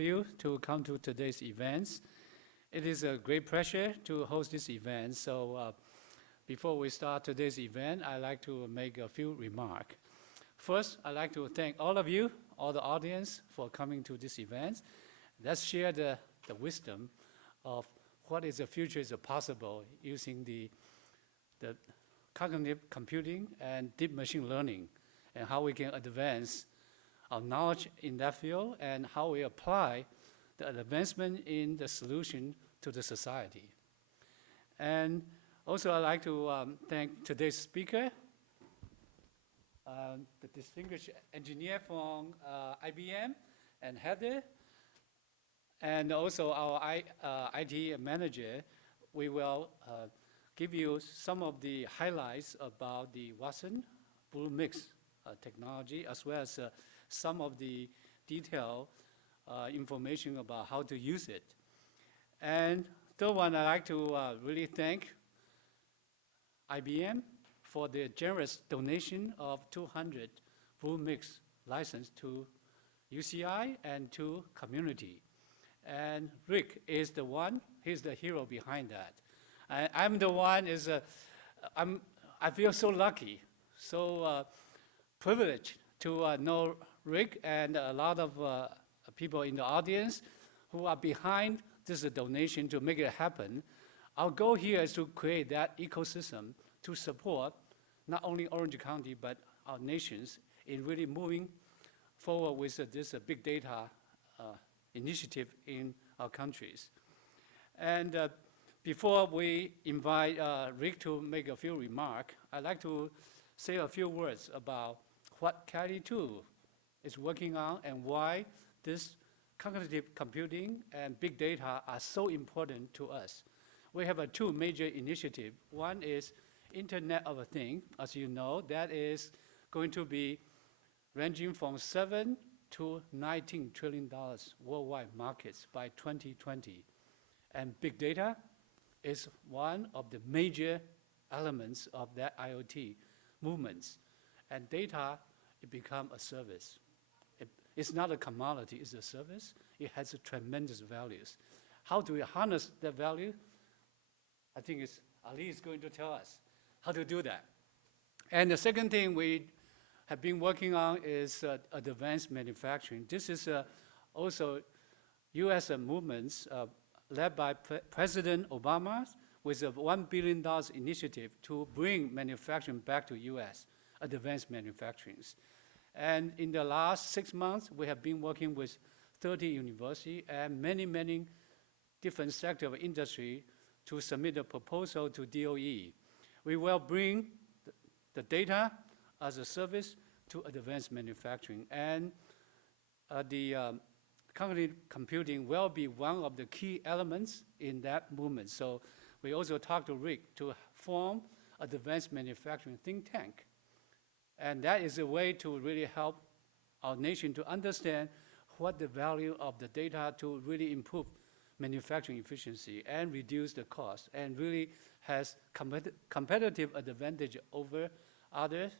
you to come to today's events. It is a great pleasure to host this event. Before we start today's event, I'd like to make a few remarks. First, I'd like to thank all of you, all the audience, for coming to this event. Let's share the wisdom of what is the future is possible using the cognitive computing and deep machine learning, and how we can advance our knowledge in that field and how we apply the advancement in the solution to the society. And also I'd like to thank today's speaker, the distinguished engineer from IBM and Heather, and also our IT manager. We will give you some of the highlights about the Watson Bluemix technology, as well as some of the detailed information about how to use it. And third one, I'd like to really thank IBM for their generous donation of 200 Bluemix license to UCI and to community. And Rick is the one, he's the hero behind that. I'm the one, I feel so lucky, so privileged to know Rick and a lot of people in the audience who are behind this donation to make it happen. Our goal here is to create that ecosystem to support not only Orange County, but our nations in really moving forward with this big data initiative in our countries. And before we invite Rick to make a few remarks, I'd like to say a few words about what Cali 2 is working on and why this cognitive computing and big data are so important to us. We have two major initiatives. One is Internet of Things, as you know, that is going to be ranging from $7 to $19 trillion worldwide markets by 2020. And big data is one of the major elements of that IoT movements. And data, it becomes a service. It's not a commodity, it's a service. It has a tremendous values. How do we harness that value? I think Ali is going to tell us how to do that. And the second thing we have been working on is advanced manufacturing. This is also U.S. movements led by President Obama with a $1 billion initiative to bring manufacturing back to U.S., advanced manufacturing. And in the last 6 months, we have been working with 30 universities and many different sectors of industry to submit a proposal to DOE. We will bring the data as a service to advanced manufacturing. And the cognitive computing will be one of the key elements in that movement. So we also talked to Rick to form an advanced manufacturing think tank. And that is a way to really help our nation to understand what the value of the data to really improve manufacturing efficiency and reduce the cost, and really has competitive advantage over other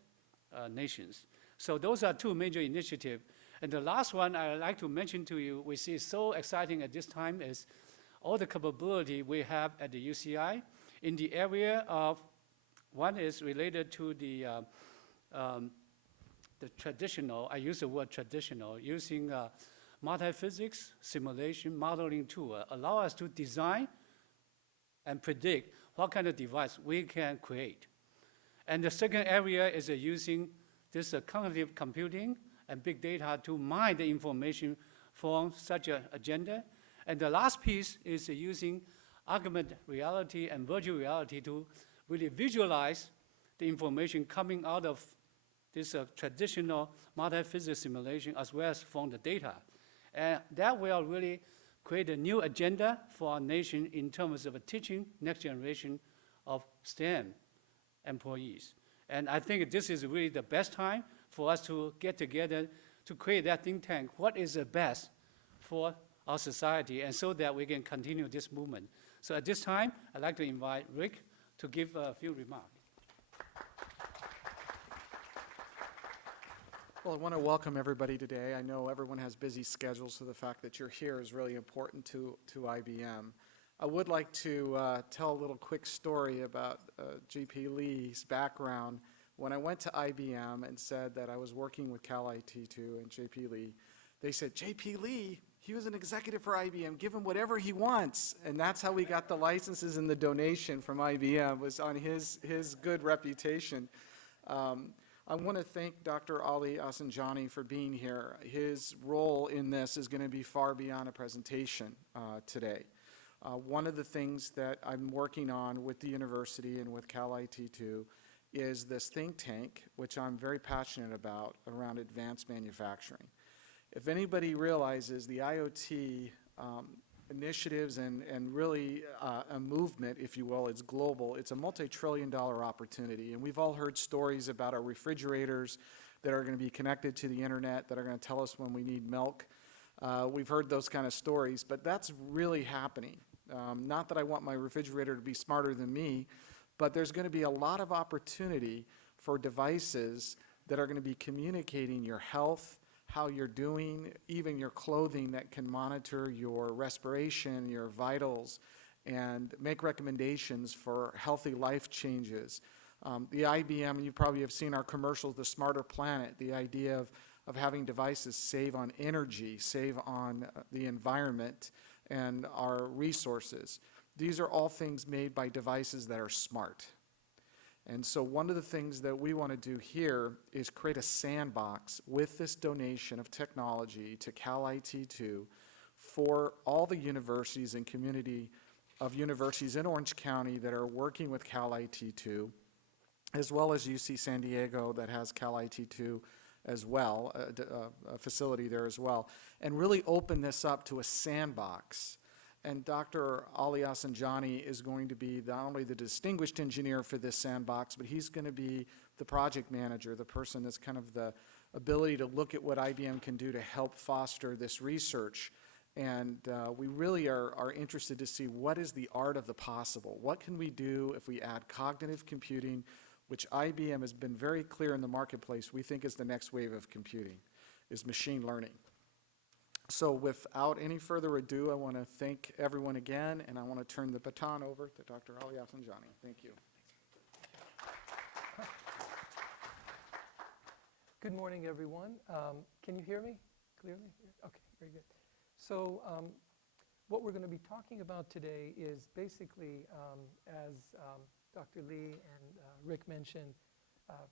nations. So those are two major initiatives. And the last one I'd like to mention to you, we see so exciting at this time, is all the capability we have at the UCI in the area of, one is related to the traditional, I use the word traditional, using multi-physics simulation modeling tool allow us to design and predict what kind of device we can create. And the second area is using this cognitive computing and big data to mine the information from such an agenda. And the last piece is using augmented reality and virtual reality to really visualize the information coming out of this traditional multi-physics simulation as well as from the data. And that will really create a new agenda for our nation in terms of teaching next generation of STEM employees. And I think this is really the best time for us to get together to create that think tank. What is the best for our society, and so that we can continue this movement. So at this time, I'd like to invite Rick to give a few remarks. Well, I want to welcome everybody today. I know everyone has busy schedules, so the fact that you're here is really important to IBM. I would like to tell a little quick story about J.P. Lee's background. When I went to IBM and said that I was working with Cal IT2 and J.P. Lee, they said, J.P. Lee, he was an executive for IBM, give him whatever he wants. And that's how we got the licenses and the donation from IBM, was on his good reputation. I want to thank Dr. Ali Asanjani for being here. His role in this is going to be far beyond a presentation today. One of the things that I'm working on with the university and with Cal IT2 is this think tank, which I'm very passionate about, around advanced manufacturing. If anybody realizes the IoT initiatives and really a movement, if you will, it's global. It's a multi-trillion-dollar opportunity. And we've all heard stories about our refrigerators that are going to be connected to the internet, that are going to tell us when we need milk. We've heard those kind of stories, but that's really happening. Not that I want my refrigerator to be smarter than me, but there's going to be a lot of opportunity for devices that are going to be communicating your health, how you're doing, even your clothing that can monitor your respiration, your vitals, and make recommendations for healthy life changes. The IBM, and you probably have seen our commercials, the Smarter Planet, the idea of having devices save on energy, save on the environment and our resources. These are all things made by devices that are smart. And so one of the things that we want to do here is create a sandbox with this donation of technology to Cal IT2 for all the universities and community of universities in Orange County that are working with Cal IT2, as well as UC San Diego that has Cal IT2 as well, a facility there as well, and really open this up to a sandbox. And Dr. Ali Asanjani is going to be not only the distinguished engineer for this sandbox, but he's going to be the project manager, the person that's kind of the ability to look at what IBM can do to help foster this research. And we really are interested to see what is the art of the possible. What can we do if we add cognitive computing, which IBM has been very clear in the marketplace we think is the next wave of computing, is machine learning. So without any further ado, I want to thank everyone again, and I want to turn the baton over to Dr. Ali Asanjani. Thank you. Good morning, everyone. Can you hear me clearly? Okay, very good. So what we're going to be talking about today is basically, as Dr. Lee and Rick mentioned,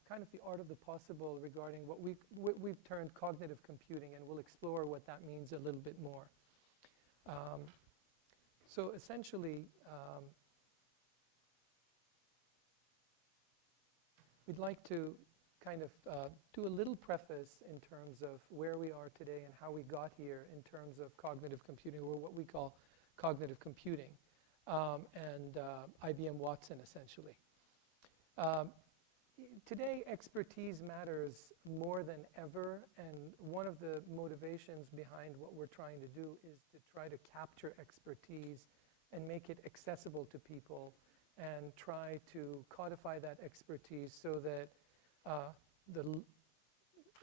kind of the art of the possible regarding what we've termed cognitive computing, and we'll explore what that means a little bit more. So essentially, we'd like to kind of do a little preface in terms of where we are today and how we got here in terms of cognitive computing, or what we call cognitive computing, and IBM Watson, essentially. Today, expertise matters more than ever, and one of the motivations behind what we're trying to do is to try to capture expertise and make it accessible to people, and try to codify that expertise so that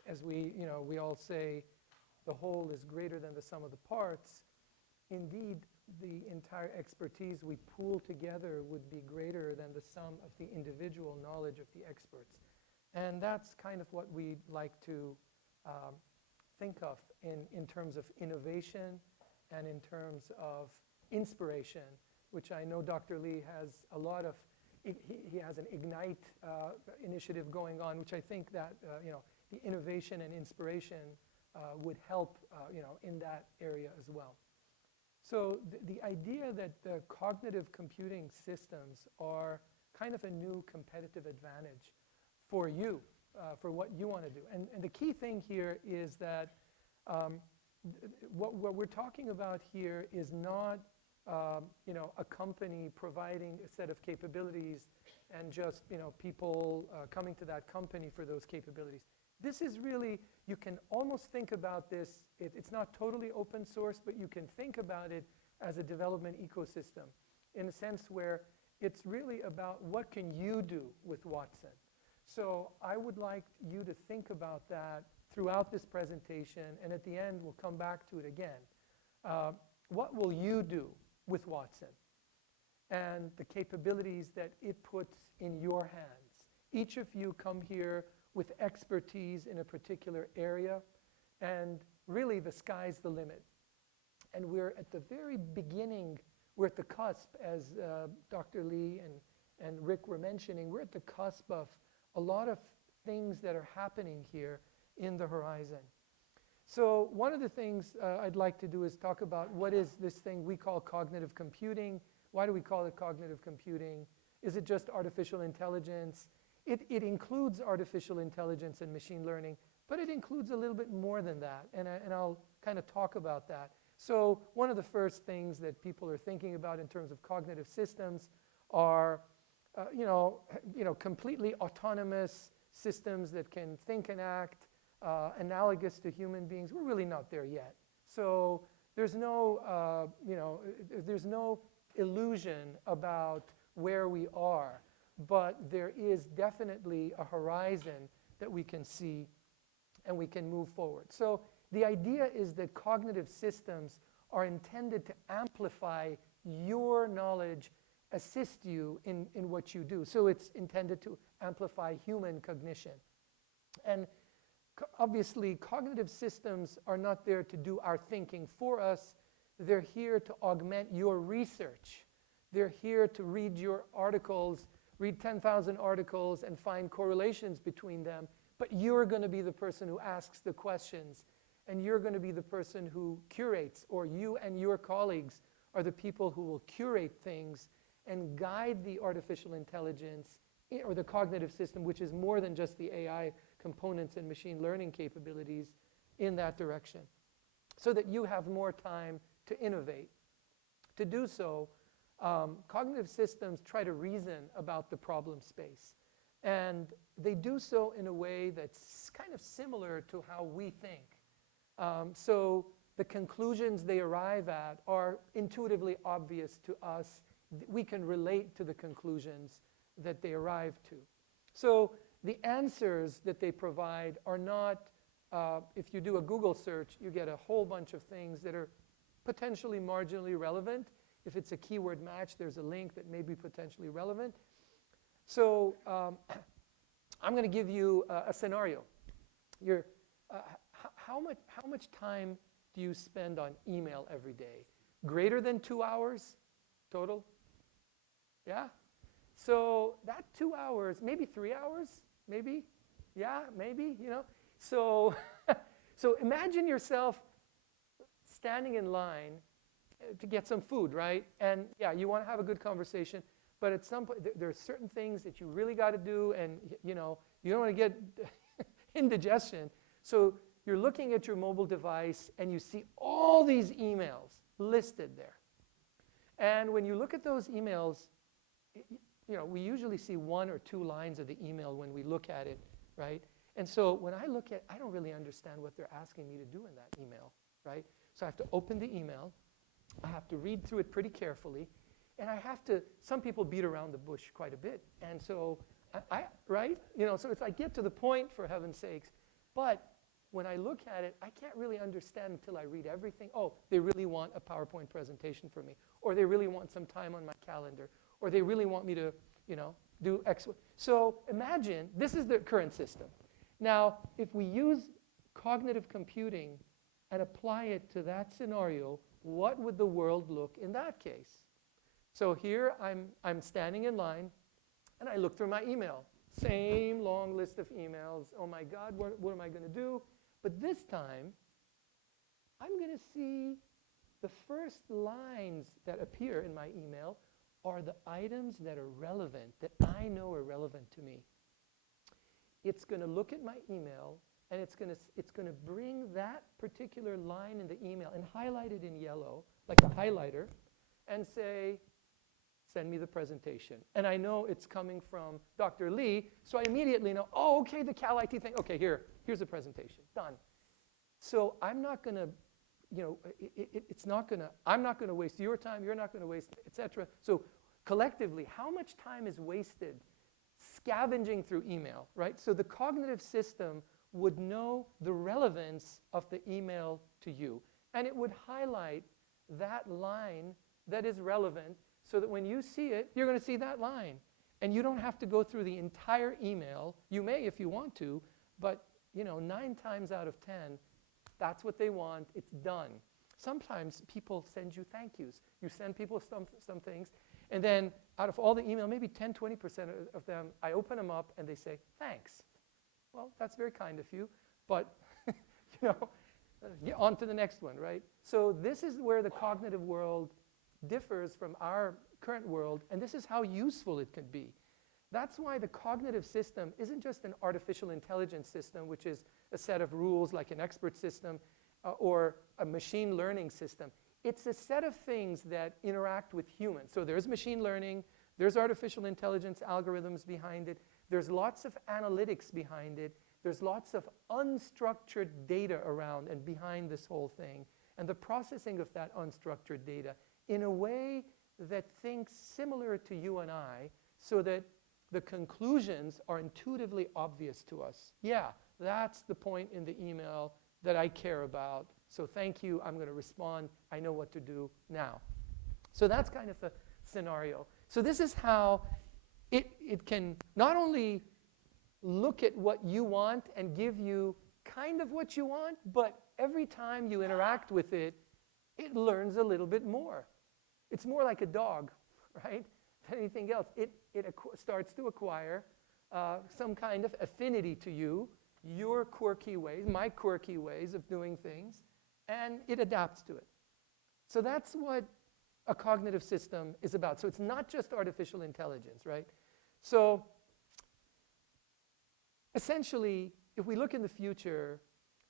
as we all say, the whole is greater than the sum of the parts. Indeed, the entire expertise we pool together would be greater than the sum of the individual knowledge of the experts. And that's kind of what we'd like to think of in terms of innovation and in terms of inspiration, which I know Dr. Lee has a lot of. He has an Ignite initiative going on, which I think that the innovation and inspiration would help in that area as well. So the idea that the cognitive computing systems are kind of a new competitive advantage for you, for what you want to do. And the key thing here is that what we're talking about here is not a company providing a set of capabilities and just people coming to that company for those capabilities. This is really, you can almost think about this, it's not totally open source, but you can think about it as a development ecosystem in a sense where it's really about what can you do with Watson. So I would like you to think about that throughout this presentation, and at the end, we'll come back to it again. What will you do with Watson and the capabilities that it puts in your hands? Each of you come here with expertise in a particular area, and really the sky's the limit. And we're at the very beginning, we're at the cusp, as Dr. Lee and Rick were mentioning, we're at the cusp of a lot of things that are happening here in the horizon. So one of the things I'd like to do is talk about what is this thing we call cognitive computing. Why do we call it cognitive computing? Is it just artificial intelligence? It includes artificial intelligence and machine learning, but it includes a little bit more than that, and I'll kind of talk about that. So one of the first things that people are thinking about in terms of cognitive systems are completely autonomous systems that can think and act, analogous to human beings. We're really not there yet. So there's no illusion about where we are, but there is definitely a horizon that we can see and we can move forward. So the idea is that cognitive systems are intended to amplify your knowledge, assist you in what you do. So it's intended to amplify human cognition. And obviously, cognitive systems are not there to do our thinking for us. They're here to augment your research. They're here to read your articles, read 10,000 articles and find correlations between them. But you're going to be the person who asks the questions, and you're going to be the person who curates, or you and your colleagues are the people who will curate things and guide the artificial intelligence or the cognitive system, which is more than just the AI components and machine learning capabilities, in that direction, so that you have more time to innovate. To do so, cognitive systems try to reason about the problem space. And they do so in a way that's kind of similar to how we think. So the conclusions they arrive at are intuitively obvious to us. We can relate to the conclusions that they arrive to. So the answers that they provide are not, if you do a Google search, you get a whole bunch of things that are potentially marginally relevant. If it's a keyword match, there's a link that may be potentially relevant. So I'm going to give you a scenario. How much time do you spend on email every day? Greater than 2 hours total? Yeah? So that 2 hours, maybe 3 hours, maybe? Yeah, maybe, So, so imagine yourself standing in line to get some food, right? And yeah, you want to have a good conversation, but at some point, there are certain things that you really got to do, and you don't want to get indigestion. So you're looking at your mobile device, and you see all these emails listed there. And when you look at those emails, we usually see 1 or 2 lines of the email when we look at it, right? And so when I look at, I don't really understand what they're asking me to do in that email, right? So I have to open the email. I have to read through it pretty carefully. And I have to, some people beat around the bush quite a bit. And so, right? So it's like, get to the point, for heaven's sakes. But when I look at it, I can't really understand until I read everything. Oh, they really want a PowerPoint presentation for me. Or they really want some time on my calendar. Or they really want me to, do X. So imagine, this is the current system. Now, if we use cognitive computing and apply it to that scenario, what would the world look in that case? So here I'm standing in line, and I look through my email. Same long list of emails. Oh my God, what am I going to do? But this time, I'm going to see the first lines that appear in my email are the items that are relevant, that I know are relevant to me. It's going to look at my email, and it's going to bring that particular line in the email and highlight it in yellow, like a highlighter, and say, send me the presentation. And I know it's coming from Dr. Lee, so I immediately know, oh, okay, the Cal IT thing. Okay, here's the presentation. Done. So I'm not going to, I'm not going to waste your time, you're not going to waste, etc. So collectively, how much time is wasted scavenging through email, right? So the cognitive system would know the relevance of the email to you. And it would highlight that line that is relevant so that when you see it, you're going to see that line. And you don't have to go through the entire email. You may if you want to, but 9 times out of 10, that's what they want. It's done. Sometimes people send you thank yous. You send people some things, and then out of all the email, maybe 10, 20% of them, I open them up and they say, thanks. Well, that's very kind of you, but on to the next one, right? So this is where the cognitive world differs from our current world, and this is how useful it can be. That's why the cognitive system isn't just an artificial intelligence system, which is a set of rules like an expert system or a machine learning system. It's a set of things that interact with humans. So there's machine learning, there's artificial intelligence algorithms behind it, there's lots of analytics behind it, there's lots of unstructured data around and behind this whole thing, and the processing of that unstructured data in a way that thinks similar to you and I, so that the conclusions are intuitively obvious to us. Yeah, that's the point in the email that I care about. So thank you, I'm going to respond. I know what to do now. So that's kind of the scenario. So this is how it can not only look at what you want and give you kind of what you want, but every time you interact with it, it learns a little bit more. It's more like a dog, right, than anything else. It starts to acquire some kind of affinity to you, your quirky ways, my quirky ways of doing things, and it adapts to it. So that's what a cognitive system is about. So it's not just artificial intelligence, right? So essentially, if we look in the future,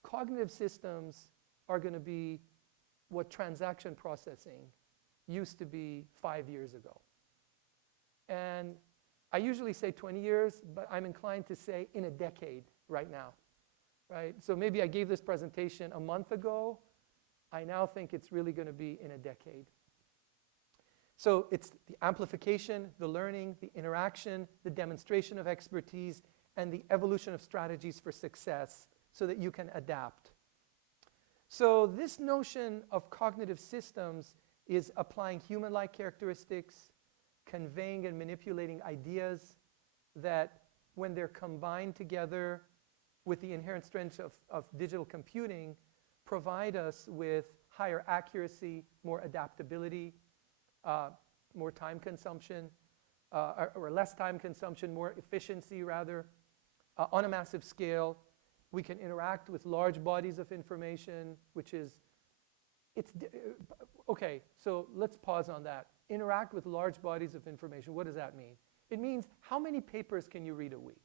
cognitive systems are going to be what transaction processing used to be 5 years ago. And I usually say 20 years, but I'm inclined to say in a decade right now, right? So maybe I gave this presentation a month ago. I now think it's really going to be in a decade. So it's the amplification, the learning, the interaction, the demonstration of expertise, and the evolution of strategies for success so that you can adapt. So this notion of cognitive systems is applying human-like characteristics, conveying and manipulating ideas that, when they're combined together with the inherent strengths of digital computing, provide us with higher accuracy, more adaptability, more time consumption, or less time consumption, more efficiency rather, on a massive scale. We can interact with large bodies of information, which is, okay, so let's pause on that. Interact with large bodies of information. What does that mean? It means how many papers can you read a week,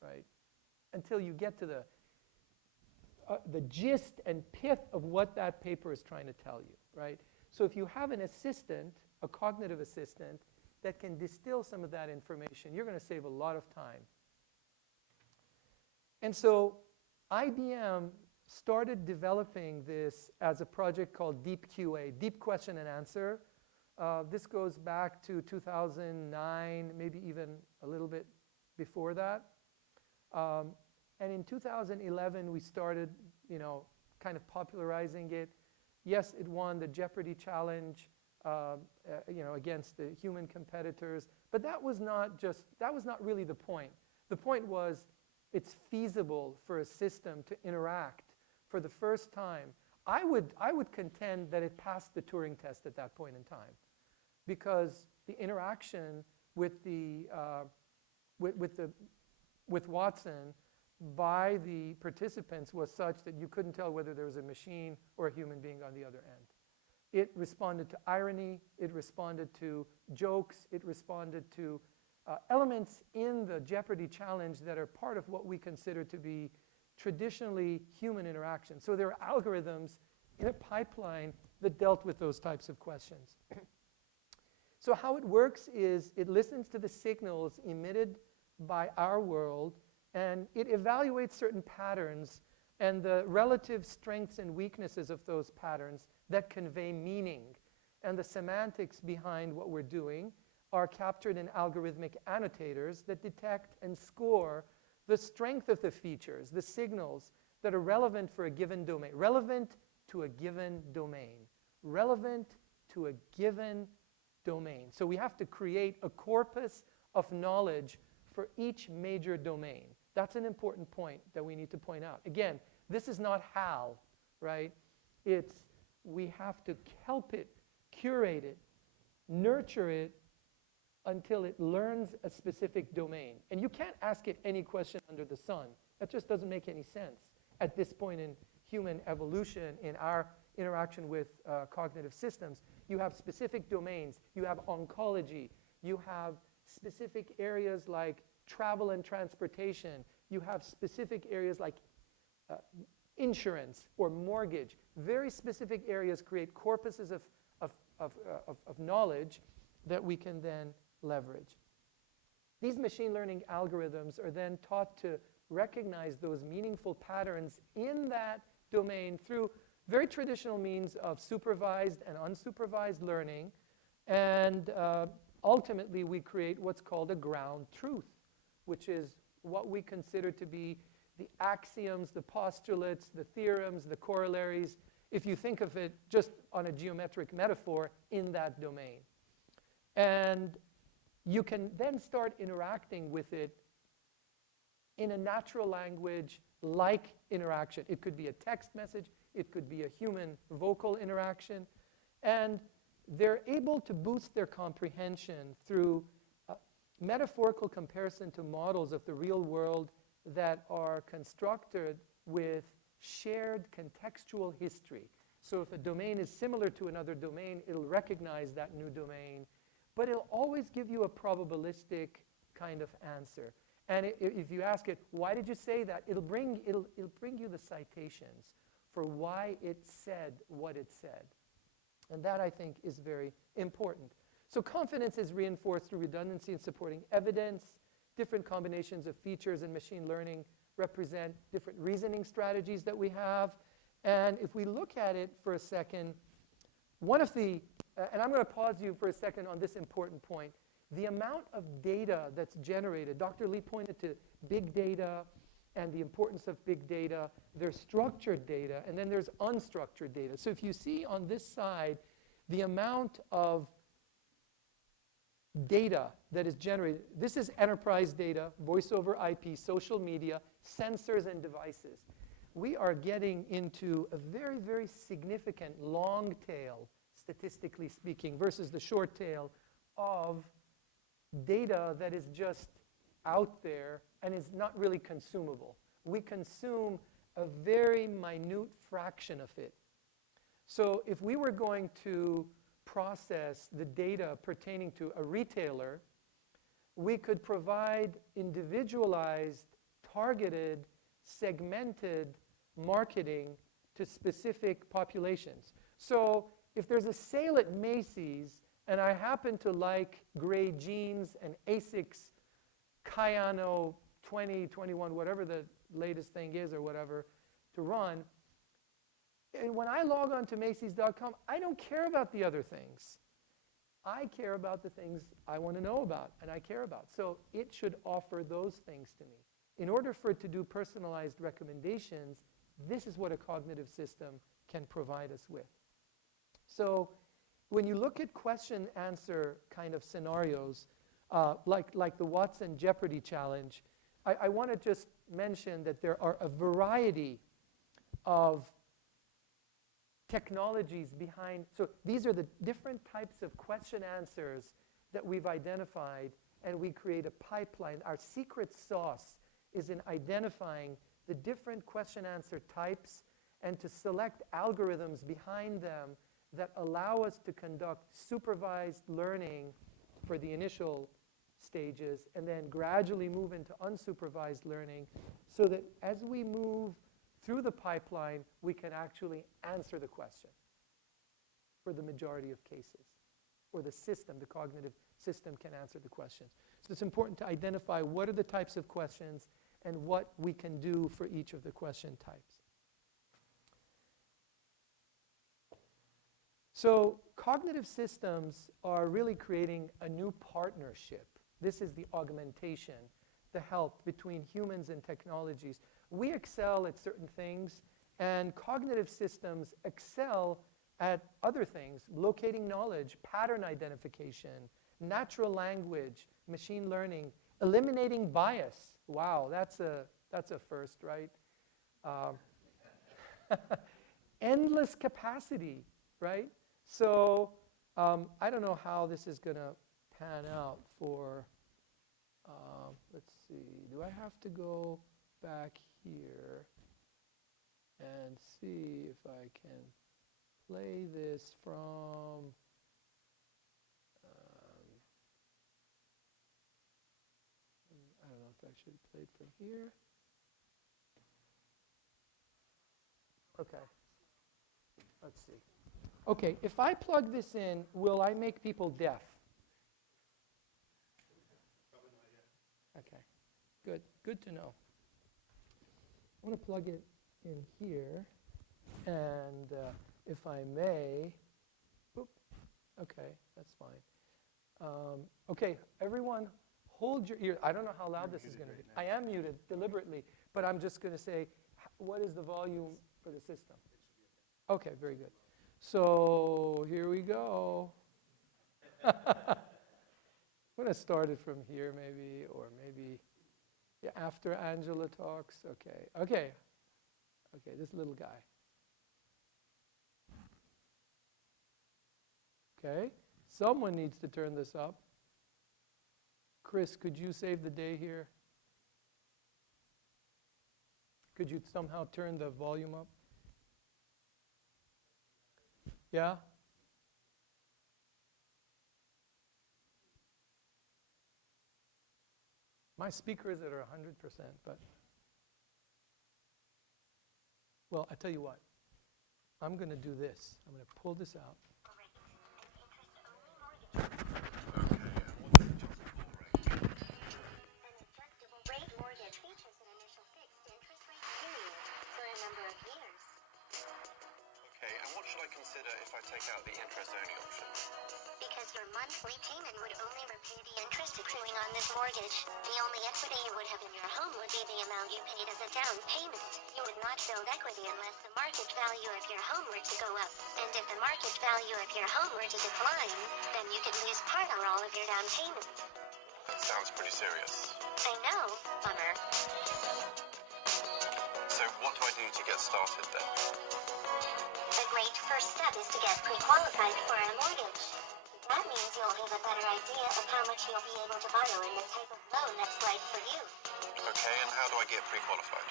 right? Until you get to the gist and pith of what that paper is trying to tell you, right? So if you have an assistant, a cognitive assistant, that can distill some of that information, you're going to save a lot of time. And so IBM started developing this as a project called Deep QA, Deep Question and Answer. This goes back to 2009, maybe even a little bit before that. And in 2011, we started, kind of popularizing it. Yes, it won the Jeopardy challenge, against the human competitors. But that was not really the point. The point was, it's feasible for a system to interact for the first time. I would contend that it passed the Turing test at that point in time, because the interaction with Watson by the participants was such that you couldn't tell whether there was a machine or a human being on the other end. It responded to irony, it responded to jokes, it responded to elements in the Jeopardy challenge that are part of what we consider to be traditionally human interaction. So there are algorithms in a pipeline that dealt with those types of questions. So how it works is it listens to the signals emitted by our world, and it evaluates certain patterns and the relative strengths and weaknesses of those patterns that convey meaning. And the semantics behind what we're doing are captured in algorithmic annotators that detect and score the strength of the features, the signals that are relevant for a given domain, relevant to a given domain, relevant to a given domain. So we have to create a corpus of knowledge for each major domain. That's an important point that we need to point out. Again, this is not HAL, right? We have to help it, curate it, nurture it until it learns a specific domain. And you can't ask it any question under the sun. That just doesn't make any sense at this point in human evolution, in our interaction with cognitive systems. You have specific domains. You have oncology. You have specific areas like travel and transportation. You have specific areas like insurance or mortgage. Very specific areas create corpuses of knowledge that we can then leverage. These machine learning algorithms are then taught to recognize those meaningful patterns in that domain through very traditional means of supervised and unsupervised learning. And ultimately, we create what's called a ground truth, which is what we consider to be the axioms, the postulates, the theorems, the corollaries, if you think of it just on a geometric metaphor, in that domain. And you can then start interacting with it in a natural language like interaction. It could be a text message. It could be a human vocal interaction. And they're able to boost their comprehension through metaphorical comparison to models of the real world that are constructed with shared contextual history. So if a domain is similar to another domain, it'll recognize that new domain, but it'll always give you a probabilistic kind of answer. And if you ask it, why did you say that? It'll bring you the citations for why it said what it said. And that, I think, is very important. So confidence is reinforced through redundancy and supporting evidence. Different combinations of features in machine learning represent different reasoning strategies that we have. And if we look at it for a second, one of the, and I'm going to pause you for a second on this important point, the amount of data that's generated. Dr. Lee pointed to big data and the importance of big data. There's structured data, and then there's unstructured data. So if you see on this side, the amount of data that is generated, this is enterprise data, voice over IP, social media, sensors and devices. We are getting into a very, very significant long tail, statistically speaking, versus the short tail of data that is just out there and is not really consumable. We consume a very minute fraction of it. So if we were going to process the data pertaining to a retailer, we could provide individualized, targeted, segmented marketing to specific populations. So if there's a sale at Macy's and I happen to like gray jeans and Asics Kayano 2021, whatever the latest thing is or whatever, to run, and when I log on to Macy's.com, I don't care about the other things. I care about the things I want to know about and I care about. So it should offer those things to me. In order for it to do personalized recommendations, this is what a cognitive system can provide us with. So when you look at question-answer kind of scenarios, like the Watson Jeopardy challenge, I want to just mention that there are a variety of technologies behind. So these are the different types of question answers that we've identified, and we create a pipeline. Our secret sauce is in identifying the different question answer types and to select algorithms behind them that allow us to conduct supervised learning for the initial stages and then gradually move into unsupervised learning so that as we move through the pipeline, we can actually answer the question for the majority of cases. Or the system, the cognitive system can answer the questions. So it's important to identify what are the types of questions and what we can do for each of the question types. So cognitive systems are really creating a new partnership. This is the augmentation the help between humans and technologies. We excel at certain things, and cognitive systems excel at other things, locating knowledge, pattern identification, natural language, machine learning, eliminating bias. Wow, that's a first, right? Endless capacity, right? So I don't know how this is going to pan out for, let's see, do I have to go back here and see if I can play this from, I don't know if I should play it from here. Okay, let's see. Okay, if I plug this in, will I make people deaf? Probably not yet. Okay, good to know. I'm going to plug it in here, and if I may, whoop, okay, that's fine. Okay, everyone, hold your ear. I don't know how loud this is going to be. I am muted deliberately, but I'm just going to say, what is the volume for the system? Okay, very good. So here we go. I'm going to start it from here maybe, or maybe yeah, after Angela talks. Okay, this little guy. Okay, someone needs to turn this up. Chris, could you save the day here? Could you somehow turn the volume up? Yeah? My speakers are 100%, but, well, I tell you what. I'm going to do this. I'm going to pull this out. Consider if I take out the interest-only option? Because your monthly payment would only repay the interest accruing on this mortgage. The only equity you would have in your home would be the amount you paid as a down payment. You would not build equity unless the market value of your home were to go up. And if the market value of your home were to decline, then you could lose part or all of your down payment. That sounds pretty serious. I know, bummer. So what do I do to get started then? The great first step is to get pre-qualified for a mortgage. That means you'll have a better idea of how much you'll be able to borrow and the type of loan that's right for you. Okay, and how do I get pre-qualified?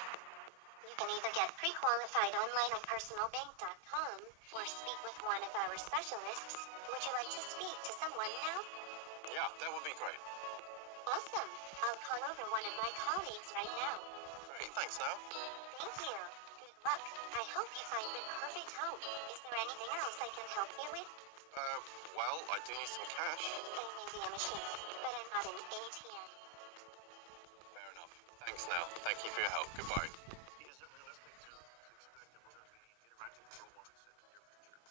You can either get pre-qualified online at personalbank.com or speak with one of our specialists. Would you like to speak to someone now? Yeah, that would be great. Awesome. I'll call over one of my colleagues right now. Great, thanks now. Thank you. Good luck. I hope you find the perfect home. Is there anything else I can help you with? Well, I do need some cash. I may be a machine, but I'm not an ATM. Fair enough. Thanks now. Thank you for your help. Goodbye. Is it realistic to expect that we're going to be interacting with robots in the near future?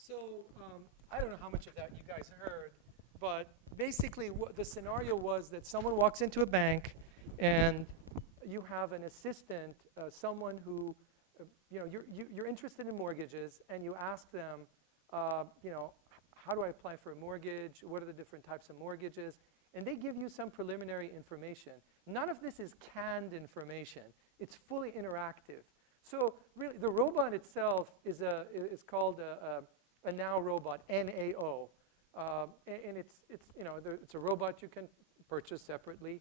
So I don't know how much of that you guys heard, but basically what the scenario was that someone walks into a bank and you have an assistant, someone who, you're interested in mortgages, and you ask them, how do I apply for a mortgage? What are the different types of mortgages? And they give you some preliminary information. None of this is canned information. It's fully interactive. So really, the robot itself is called a Now robot, NAO, and it's a robot you can purchase separately.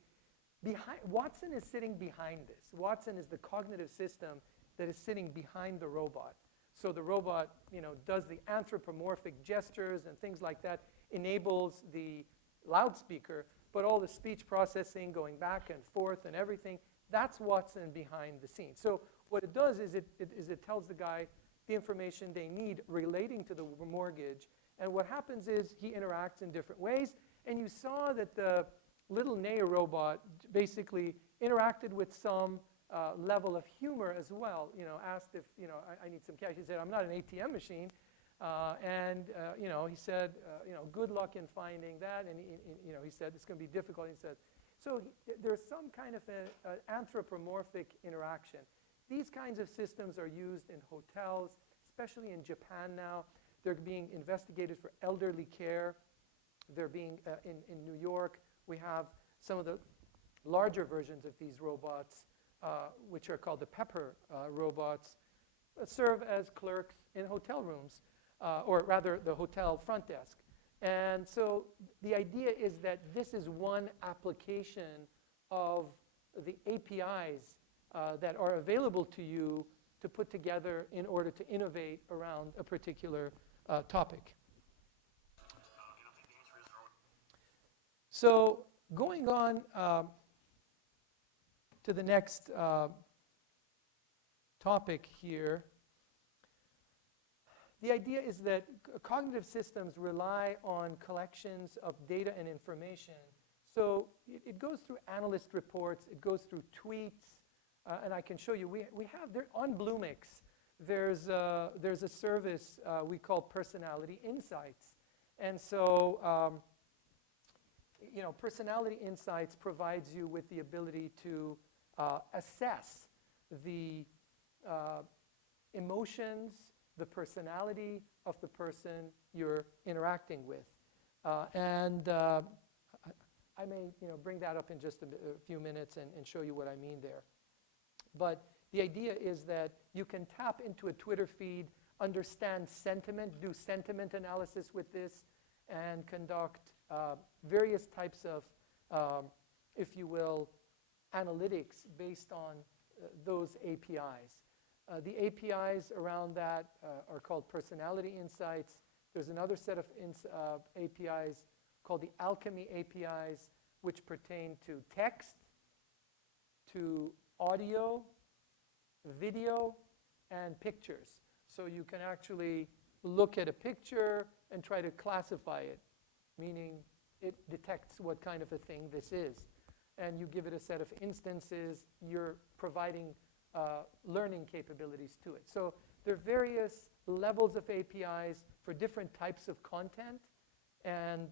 Watson is sitting behind this. Watson is the cognitive system that is sitting behind the robot. So the robot, does the anthropomorphic gestures and things like that, enables the loudspeaker, but all the speech processing going back and forth and everything, that's Watson behind the scenes. So what it does is it tells the guy the information they need relating to the mortgage, and what happens is he interacts in different ways, and you saw that the little Nea robot basically interacted with some level of humor as well. Asked if I need some cash. He said, "I'm not an ATM machine," and he said, "Good luck in finding that." And he said, "It's going to be difficult." He said, So there's some kind of an anthropomorphic interaction. These kinds of systems are used in hotels, especially in Japan now. They're being investigated for elderly care. They're being, in New York, we have some of the larger versions of these robots, which are called the Pepper robots, serve as clerks in hotel rooms, or rather the hotel front desk. And so the idea is that this is one application of the APIs that are available to you to put together in order to innovate around a particular topic. You don't think the answer is no? So going on to the next topic here, the idea is that cognitive systems rely on collections of data and information. So it goes through analyst reports, it goes through tweets, and I can show you, we have there on Bluemix, there's a service we call Personality Insights. And so, Personality Insights provides you with the ability to assess the emotions, the personality of the person you're interacting with. I may bring that up in just a few minutes and show you what I mean there. But the idea is that you can tap into a Twitter feed, understand sentiment, do sentiment analysis with this, and conduct various types of, if you will, analytics based on those APIs. The APIs around that are called Personality Insights. There's another set of APIs called the Alchemy APIs, which pertain to text, to audio, video, and pictures. So you can actually look at a picture and try to classify it, meaning it detects what kind of a thing this is. And you give it a set of instances, you're providing learning capabilities to it. So there are various levels of APIs for different types of content, and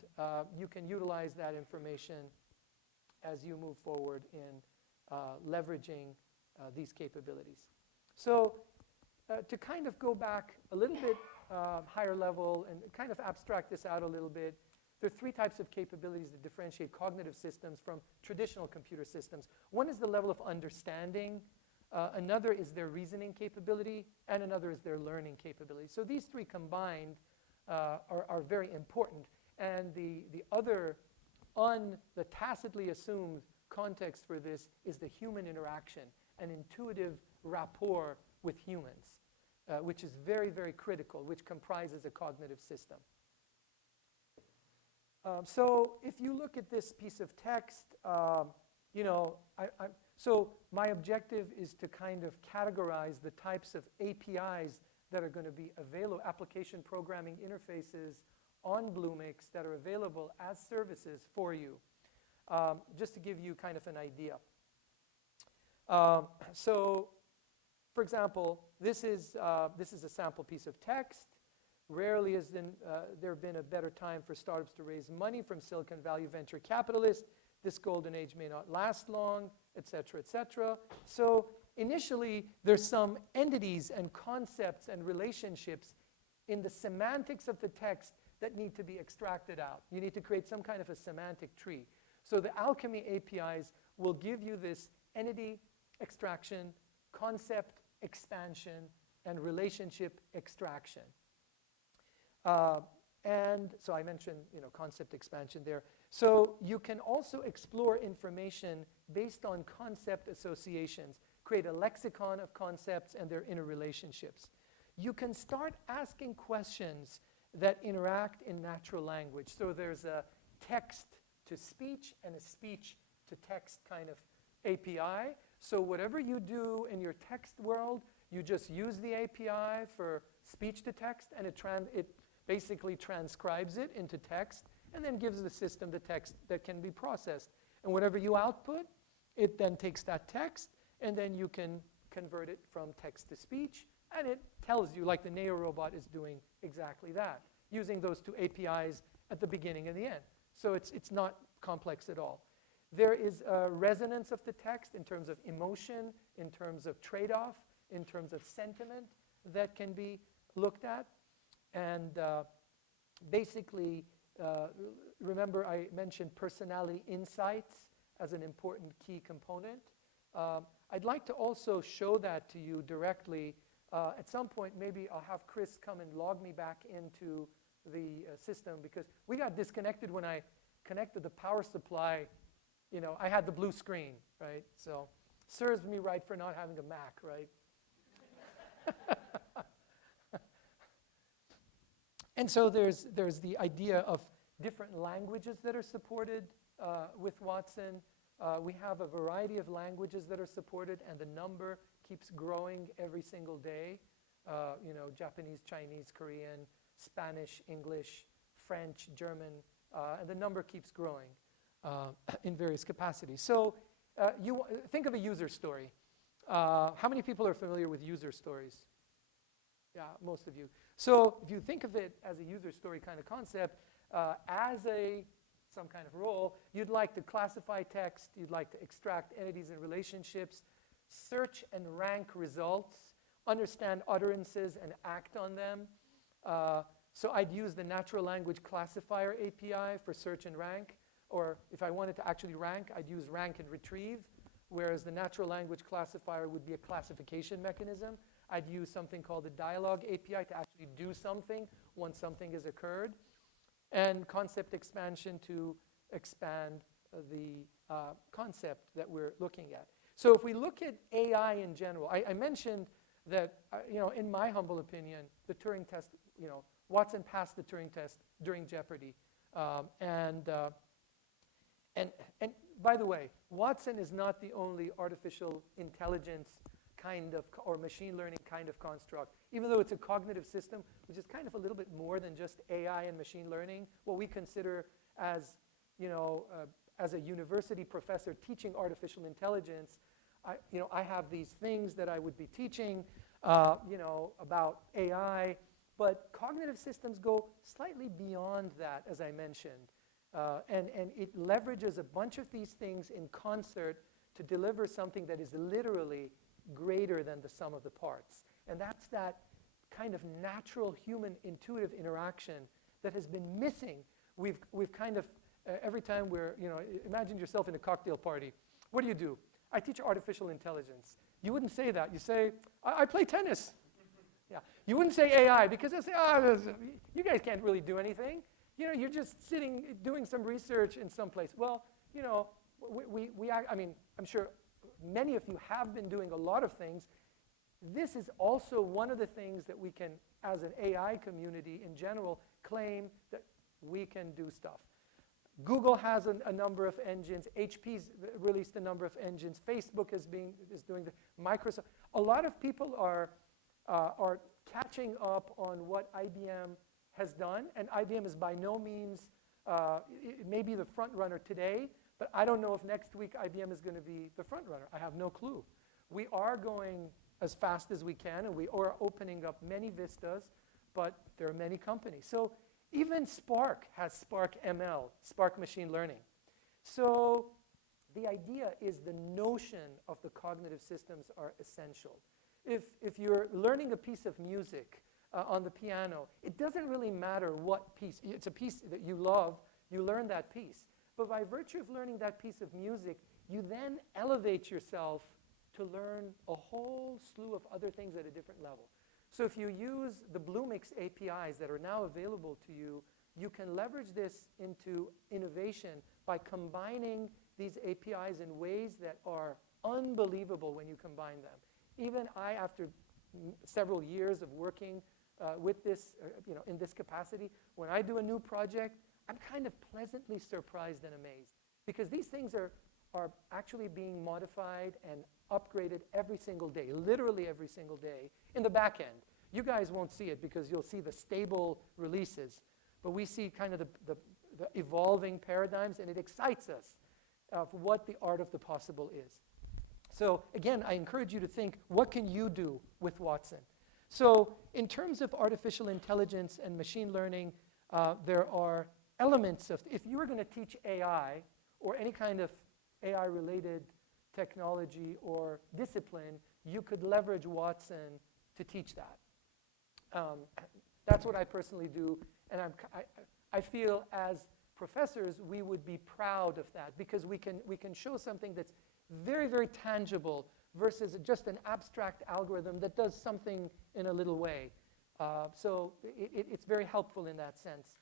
you can utilize that information as you move forward in leveraging these capabilities. So to kind of go back a little bit higher level and kind of abstract this out a little bit, there are three types of capabilities that differentiate cognitive systems from traditional computer systems. One is the level of understanding, another is their reasoning capability, and another is their learning capability. So these three combined are very important. And the other, the tacitly assumed context for this is the human interaction, an intuitive rapport with humans, which is very, very critical, which comprises a cognitive system. So if you look at this piece of text, so my objective is to kind of categorize the types of APIs that are going to be available, application programming interfaces on Bluemix that are available as services for you, just to give you kind of an idea. So, for example, this is a sample piece of text. Rarely has there been a better time for startups to raise money from Silicon Valley venture capitalists. This golden age may not last long, et cetera, et cetera. So initially, there's some entities and concepts and relationships in the semantics of the text that need to be extracted out. You need to create some kind of a semantic tree. So the Alchemy APIs will give you this entity extraction, concept expansion, and relationship extraction. And so I mentioned, concept expansion there. So you can also explore information based on concept associations, create a lexicon of concepts and their interrelationships. You can start asking questions that interact in natural language. So there's a text-to-speech and a speech-to-text kind of API. So whatever you do in your text world, you just use the API for speech-to-text, and it basically transcribes it into text and then gives the system the text that can be processed. And whatever you output, it then takes that text, and then you can convert it from text to speech, and it tells you, like the Neo robot is doing exactly that, using those two APIs at the beginning and the end. So it's not complex at all. There is a resonance of the text in terms of emotion, in terms of trade-off, in terms of sentiment that can be looked at. And basically, remember I mentioned personality insights as an important key component. I'd like to also show that to you directly. At some point, maybe I'll have Chris come and log me back into the system, because we got disconnected when I connected the power supply. You know, I had the blue screen, right? So serves me right for not having a Mac, right? And so there's the idea of different languages that are supported with Watson. We have a variety of languages that are supported, and the number keeps growing every single day. You know, Japanese, Chinese, Korean, Spanish, English, French, German, and the number keeps growing in various capacities. So you think of a user story. How many people are familiar with user stories? Yeah, most of you. So if you think of it as a user story kind of concept, as some kind of role, you'd like to classify text, you'd like to extract entities and relationships, search and rank results, understand utterances and act on them. So I'd use the natural language classifier API for search and rank, or if I wanted to actually rank, I'd use rank and retrieve, whereas the natural language classifier would be a classification mechanism. I'd use something called the dialogue API to actually do something once something has occurred, and concept expansion to expand the concept that we're looking at. So if we look at AI in general, I mentioned that, you know, in my humble opinion, the Turing test, you know, Watson passed the Turing test during Jeopardy. And by the way, Watson is not the only artificial intelligence kind of, or machine learning kind of construct. Even though it's a cognitive system, which is kind of a little bit more than just AI and machine learning, what we consider as, you know, as a university professor teaching artificial intelligence, I have these things that I would be teaching, you know, about AI, but cognitive systems go slightly beyond that, as I mentioned. And it leverages a bunch of these things in concert to deliver something that is literally greater than the sum of the parts. And that's that kind of natural human intuitive interaction that has been missing. We've kind of, every time we're, you know, imagine yourself in a cocktail party. What do? I teach artificial intelligence. You wouldn't say that. You say, I play tennis. Yeah. You wouldn't say AI, because they say, you guys can't really do anything. You know, you're just sitting, doing some research in some place. Well, you know, I mean, I'm sure many of you have been doing a lot of things. This is also one of the things that we can, as an AI community in general, claim that we can do stuff. Google has a number of engines. HP's released a number of engines. Facebook is doing the Microsoft. A lot of people are catching up on what IBM has done, and IBM is by no means, it may be the front runner today, but I don't know if next week IBM is going to be the front runner. I have no clue. We are going as fast as we can, and we are opening up many vistas, but there are many companies. So even Spark has Spark ML, Spark machine learning. So the idea is the notion of the cognitive systems are essential. If you're learning a piece of music on the piano, it doesn't really matter what piece. It's a piece that you love, you learn that piece. But by virtue of learning that piece of music, you then elevate yourself to learn a whole slew of other things at a different level. So if you use the Bluemix APIs that are now available to you, you can leverage this into innovation by combining these APIs in ways that are unbelievable when you combine them. Even I, after several years of working with this, you know, in this capacity, when I do a new project, I'm kind of pleasantly surprised and amazed, because these things are actually being modified and upgraded every single day, literally every single day, in the back end. You guys won't see it because you'll see the stable releases, but we see kind of the evolving paradigms, and it excites us of what the art of the possible is. So again, I encourage you to think, what can you do with Watson? So in terms of artificial intelligence and machine learning, there are elements of, if you were going to teach AI or any kind of AI-related technology or discipline, you could leverage Watson to teach that. That's what I personally do, and I feel as professors we would be proud of that because we can show something that's very, very tangible versus just an abstract algorithm that does something in a little way. So it's very helpful in that sense.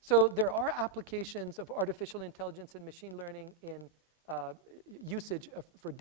So there are applications of artificial intelligence and machine learning in usage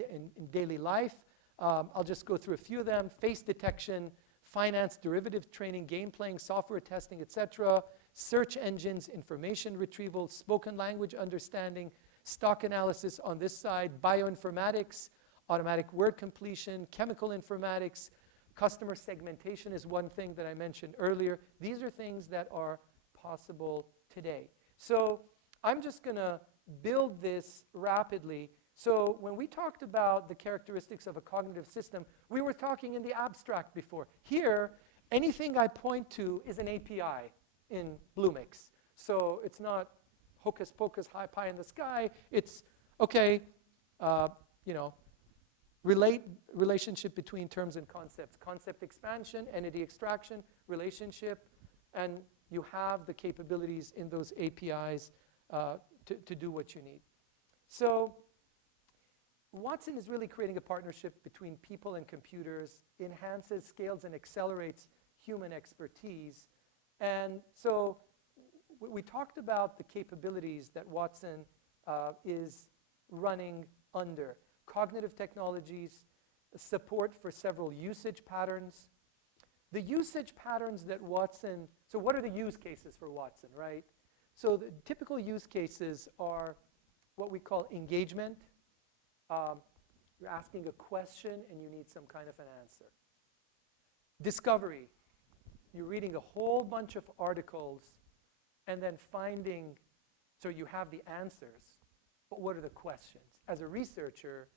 in daily life. I'll just go through a few of them. Face detection, finance, derivative training, game playing, software testing, etc. Search engines, information retrieval, spoken language understanding, stock analysis on this side, bioinformatics, automatic word completion, chemical informatics, customer segmentation is one thing that I mentioned earlier. These are things that are possible today. So I'm just going to build this rapidly. So when we talked about the characteristics of a cognitive system, we were talking in the abstract before. Here, anything I point to is an API in Bluemix. So it's not hocus pocus, high pie in the sky. It's, okay, relationship between terms and concepts, concept expansion, entity extraction, relationship, and you have the capabilities in those APIs to do what you need. So Watson is really creating a partnership between people and computers, enhances, scales, and accelerates human expertise. And so we talked about the capabilities that Watson is running under. Cognitive technologies, support for several usage patterns. The usage patterns that Watson, so what are the use cases for Watson, right? So the typical use cases are what we call engagement. You're asking a question and you need some kind of an answer. Discovery. You're reading a whole bunch of articles and then finding, so you have the answers, but what are the questions? As a researcher,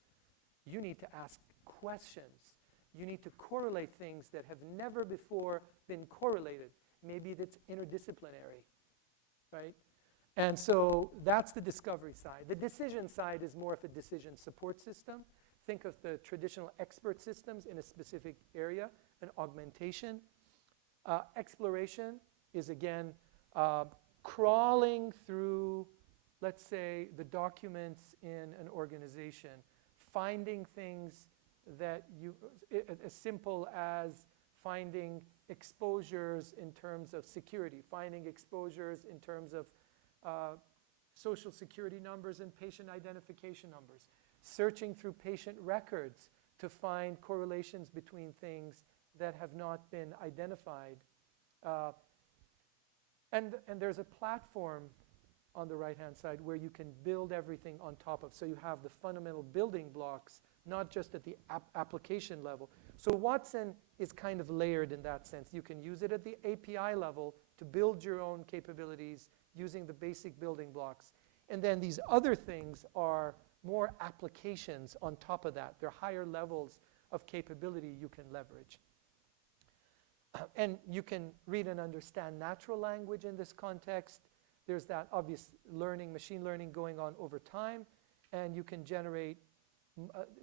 you need to ask questions. You need to correlate things that have never before been correlated. Maybe that's interdisciplinary, right? And so that's the discovery side. The decision side is more of a decision support system. Think of the traditional expert systems in a specific area, an augmentation. Exploration is, again, crawling through, let's say, the documents in an organization, finding things that as simple as finding exposures in terms of security, finding exposures in terms of social security numbers and patient identification numbers, searching through patient records to find correlations between things that have not been identified. And there's a platform on the right-hand side where you can build everything on top of. So you have the fundamental building blocks, not just at the application level. So Watson is kind of layered in that sense. You can use it at the API level to build your own capabilities using the basic building blocks. And then these other things are more applications on top of that. They're higher levels of capability you can leverage. And you can read and understand natural language in this context. There's that obvious learning, machine learning going on over time. And you can generate,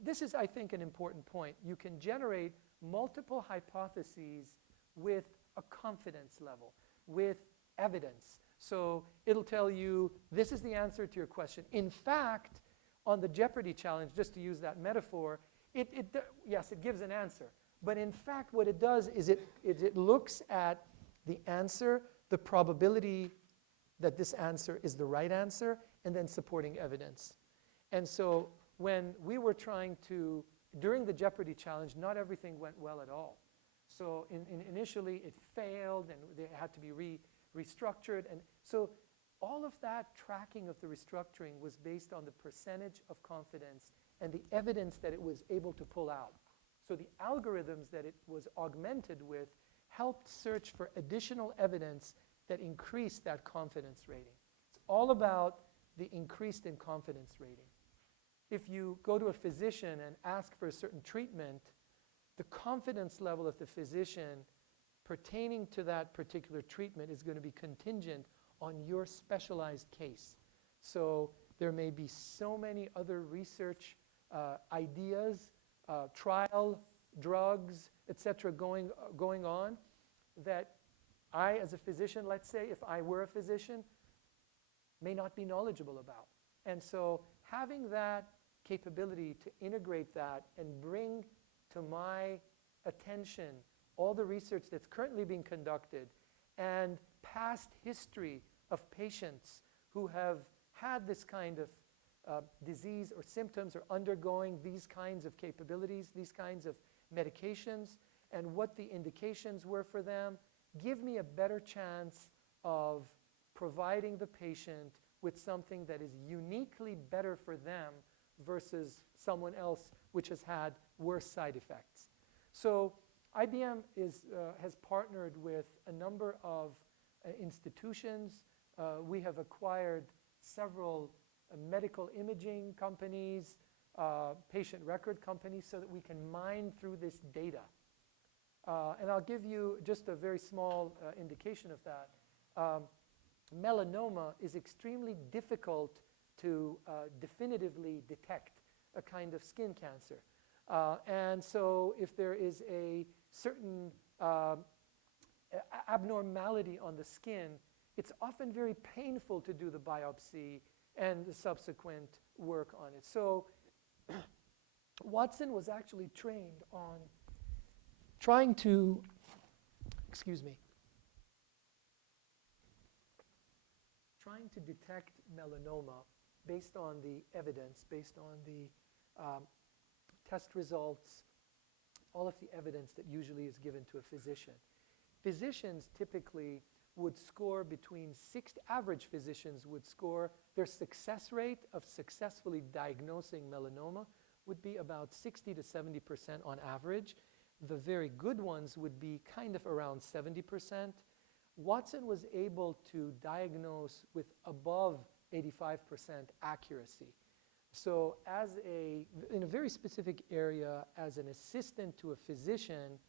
this is, I think, an important point. You can generate multiple hypotheses with a confidence level, with evidence. So it'll tell you, this is the answer to your question. In fact, on the Jeopardy challenge, just to use that metaphor, yes, it gives an answer. But in fact, what it does is it looks at the answer, the probability that this answer is the right answer, and then supporting evidence. And so when we were trying to, during the Jeopardy challenge, not everything went well at all. So initially, it failed, and they had to be restructured. And so all of that tracking of the restructuring was based on the percentage of confidence and the evidence that it was able to pull out. So the algorithms that it was augmented with helped search for additional evidence that increased that confidence rating. It's all about the increased in confidence rating. If you go to a physician and ask for a certain treatment, the confidence level of the physician pertaining to that particular treatment is going to be contingent on your specialized case. So There may be so many other research ideas, trial drugs, etc., going on that I, as a physician, let's say, if I were a physician, may not be knowledgeable about. And so having that capability to integrate that and bring to my attention all the research that's currently being conducted and past history of patients who have had this kind of disease or symptoms or undergoing these kinds of capabilities, these kinds of medications, and what the indications were for them, give me a better chance of providing the patient with something that is uniquely better for them versus someone else which has had worse side effects. So IBM has partnered with a number of institutions. We have acquired several medical imaging companies, patient record companies, so that we can mine through this data. And I'll give you just a very small indication of that. Melanoma is extremely difficult to definitively detect a kind of skin cancer. And so if there is a certain abnormality on the skin, it's often very painful to do the biopsy and the subsequent work on it. So Watson was actually trained on trying to, trying to detect melanoma based on the evidence, based on the test results, all of the evidence that usually is given to a physician. Physicians typically would score between average physicians would score, their success rate of successfully diagnosing melanoma would be about 60 to 70% on average. The very good ones would be kind of around 70%. Watson was able to diagnose with above 85% accuracy. So in a very specific area, as an assistant to a physician,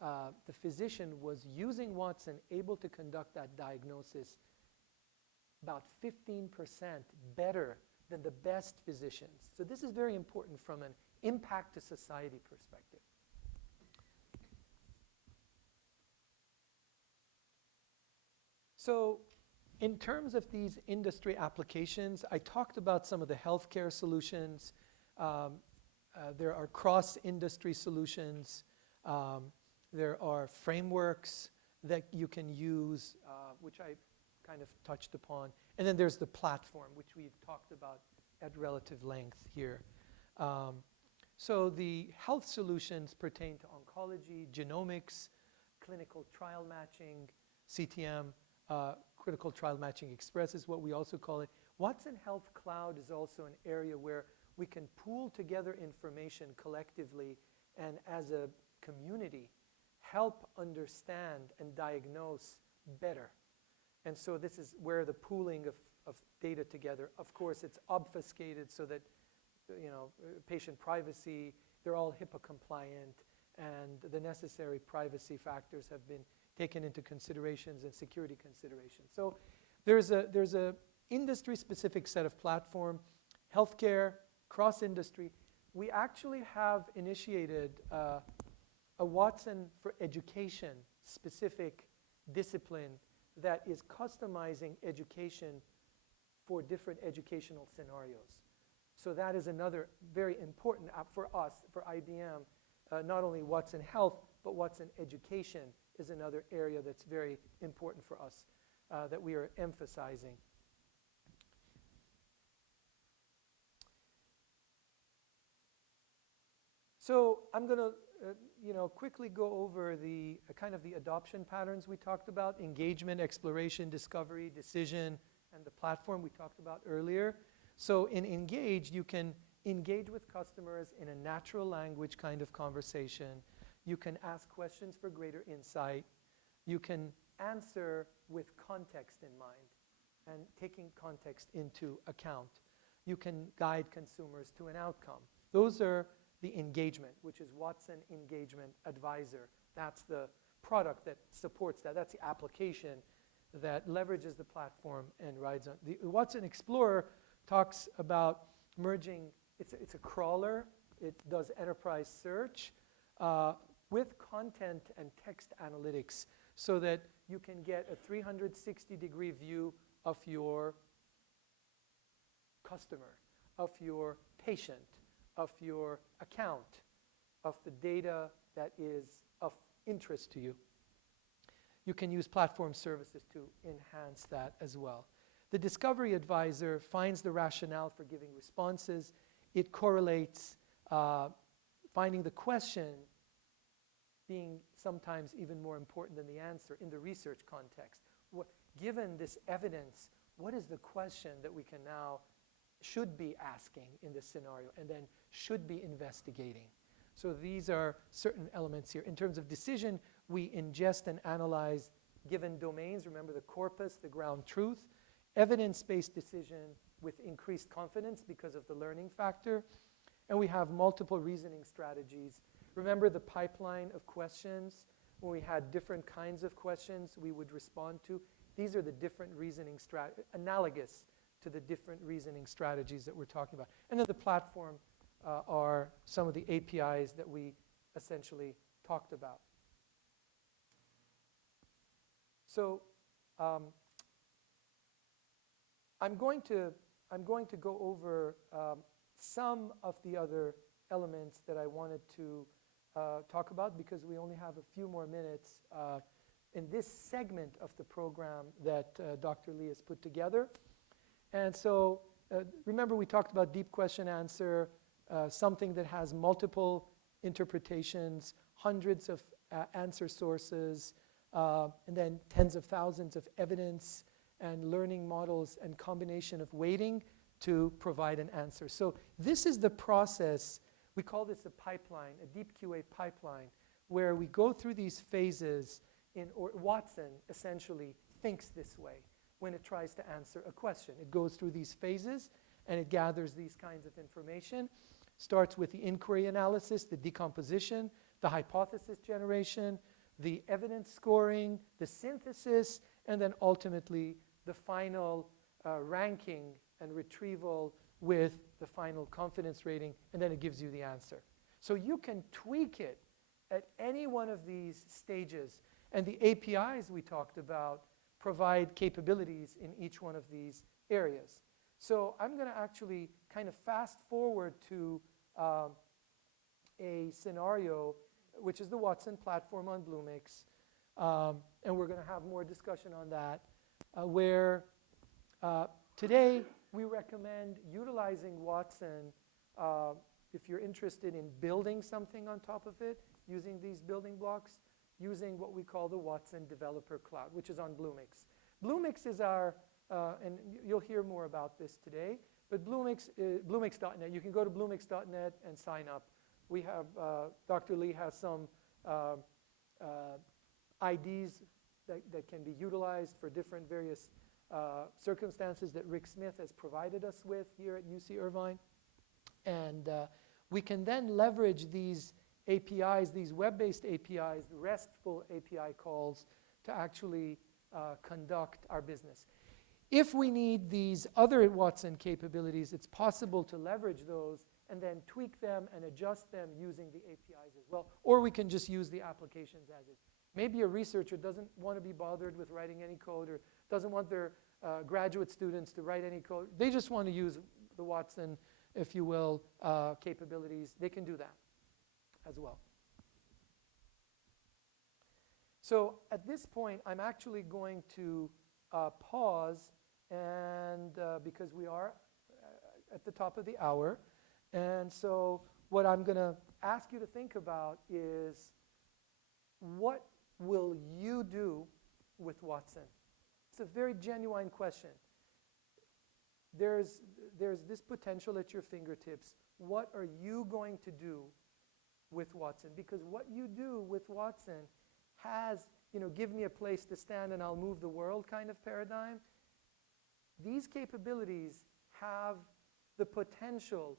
the physician was using Watson, able to conduct that diagnosis about 15% better than the best physicians. So this is very important from an impact to society perspective. So in terms of these industry applications, I talked about some of the healthcare solutions. There are cross-industry solutions. There are frameworks that you can use, which I kind of touched upon. And then there's the platform, which we've talked about at relative length here. So the health solutions pertain to oncology, genomics, clinical trial matching, CTM, Critical Trial Matching Express is what we also call it. Watson Health Cloud is also an area where we can pool together information collectively and as a community help understand and diagnose better. And so this is where the pooling of data together, of course, it's obfuscated so that, patient privacy, they're all HIPAA compliant, and the necessary privacy factors have been taken into considerations and security considerations. So there's a industry-specific set of platform, healthcare, cross-industry. We actually have initiated a Watson for Education specific discipline that is customizing education for different educational scenarios. So that is another very important app for us, for IBM. Not only Watson Health, but Watson Education is another area that's very important for us that we are emphasizing. So I'm going to quickly go over the kind of the adoption patterns we talked about: engagement, exploration, discovery, decision, and the platform we talked about earlier. So in Engage, you can engage with customers in a natural language kind of conversation. You can ask questions for greater insight. You can answer with context in mind and taking context into account. You can guide consumers to an outcome. Those are the engagement, which is Watson Engagement Advisor. That's the product that supports that. That's the application that leverages the platform and rides on. The Watson Explorer talks about merging, it's a crawler, it does enterprise search with content and text analytics so that you can get a 360-degree view of your customer, of your patient, of your account, of the data that is of interest to you. You can use platform services to enhance that as well. The Discovery Advisor finds the rationale for giving responses. It correlates finding the question being sometimes even more important than the answer in the research context. Given this evidence, what is the question that we can now should be asking in this scenario and then should be investigating? So these are certain elements here. In terms of decision, we ingest and analyze given domains. Remember the corpus, the ground truth. Evidence-based decision with increased confidence because of the learning factor. And we have multiple reasoning strategies. Remember the pipeline of questions? When we had different kinds of questions we would respond to. These are the different reasoning strategies, analogous to the different reasoning strategies that we're talking about. And then the platform are some of the APIs that we essentially talked about. So I'm going to go over some of the other elements that I wanted to talk about because we only have a few more minutes in this segment of the program that Dr. Lee has put together. And so remember we talked about deep question answer, something that has multiple interpretations, hundreds of answer sources, and then tens of thousands of evidence and learning models and combination of weighting to provide an answer. So this is the process. We call this a pipeline, a deep QA pipeline, where we go through these phases or Watson essentially thinks this way when it tries to answer a question. It goes through these phases and it gathers these kinds of information. Starts with the inquiry analysis, the decomposition, the hypothesis generation, the evidence scoring, the synthesis, and then ultimately the final ranking and retrieval with the final confidence rating, and then it gives you the answer. So you can tweak it at any one of these stages, and the APIs we talked about provide capabilities in each one of these areas. So I'm going to actually kind of fast forward to a scenario, which is the Watson platform on Bluemix, and we're going to have more discussion on that, where today we recommend utilizing Watson if you're interested in building something on top of it, using these building blocks, using what we call the Watson Developer Cloud, which is on Bluemix. Bluemix is our, and you'll hear more about this today, but Bluemix, Bluemix.net, you can go to Bluemix.net and sign up. We have, Dr. Lee has some IDs that can be utilized for different various circumstances that Rick Smith has provided us with here at UC Irvine. And we can then leverage these APIs, these web-based APIs, RESTful API calls to actually conduct our business. If we need these other Watson capabilities, it's possible to leverage those and then tweak them and adjust them using the APIs as well. Or we can just use the applications as is. Maybe a researcher doesn't want to be bothered with writing any code or doesn't want their graduate students to write any code. They just want to use the Watson, if you will, capabilities. They can do that as well. So at this point, I'm actually going to pause, and because we are at the top of the hour. And so what I'm going to ask you to think about is, what will you do with Watson? It's a very genuine question. There's this potential at your fingertips. What are you going to do with Watson? Because what you do with Watson has, give me a place to stand and I'll move the world kind of paradigm. These capabilities have the potential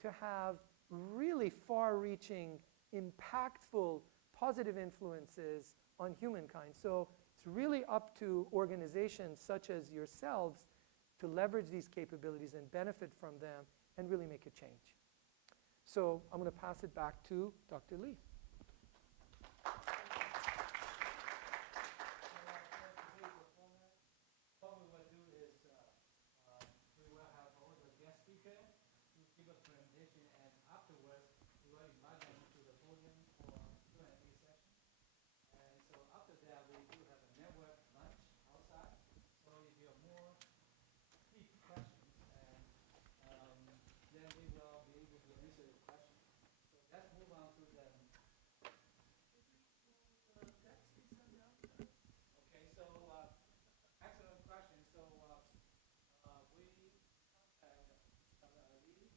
to have really far-reaching, impactful, positive influences on humankind. So it's really up to organizations such as yourselves to leverage these capabilities and benefit from them and really make a change. So I'm going to pass it back to Dr. Lee. What we will do is we will have all the guest speakers to give a presentation, and afterwards we will invite them to the podium for Q&A session. And so after that, we do have a network lunch outside. So if you have more deep questions, and then we will be able to answer your questions. So let's move on to the. Okay, so excellent question. So we contact Dr. Ali, and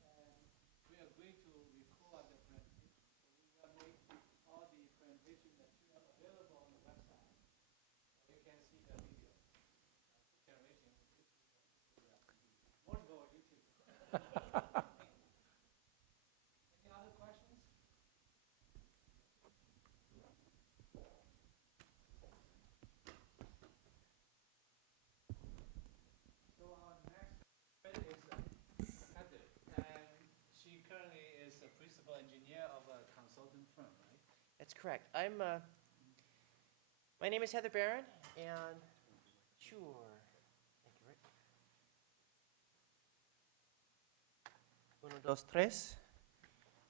we agreed to record the presentation. So we will make all the presentation material available on the website, so you can see the video. Generation, multiple YouTube. Any other questions? So our next is Heather, and she currently is a principal engineer of a consulting firm, right? That's correct. My name is Heather Barron, and sure. Thank you, Rick. Uno, dos, tres.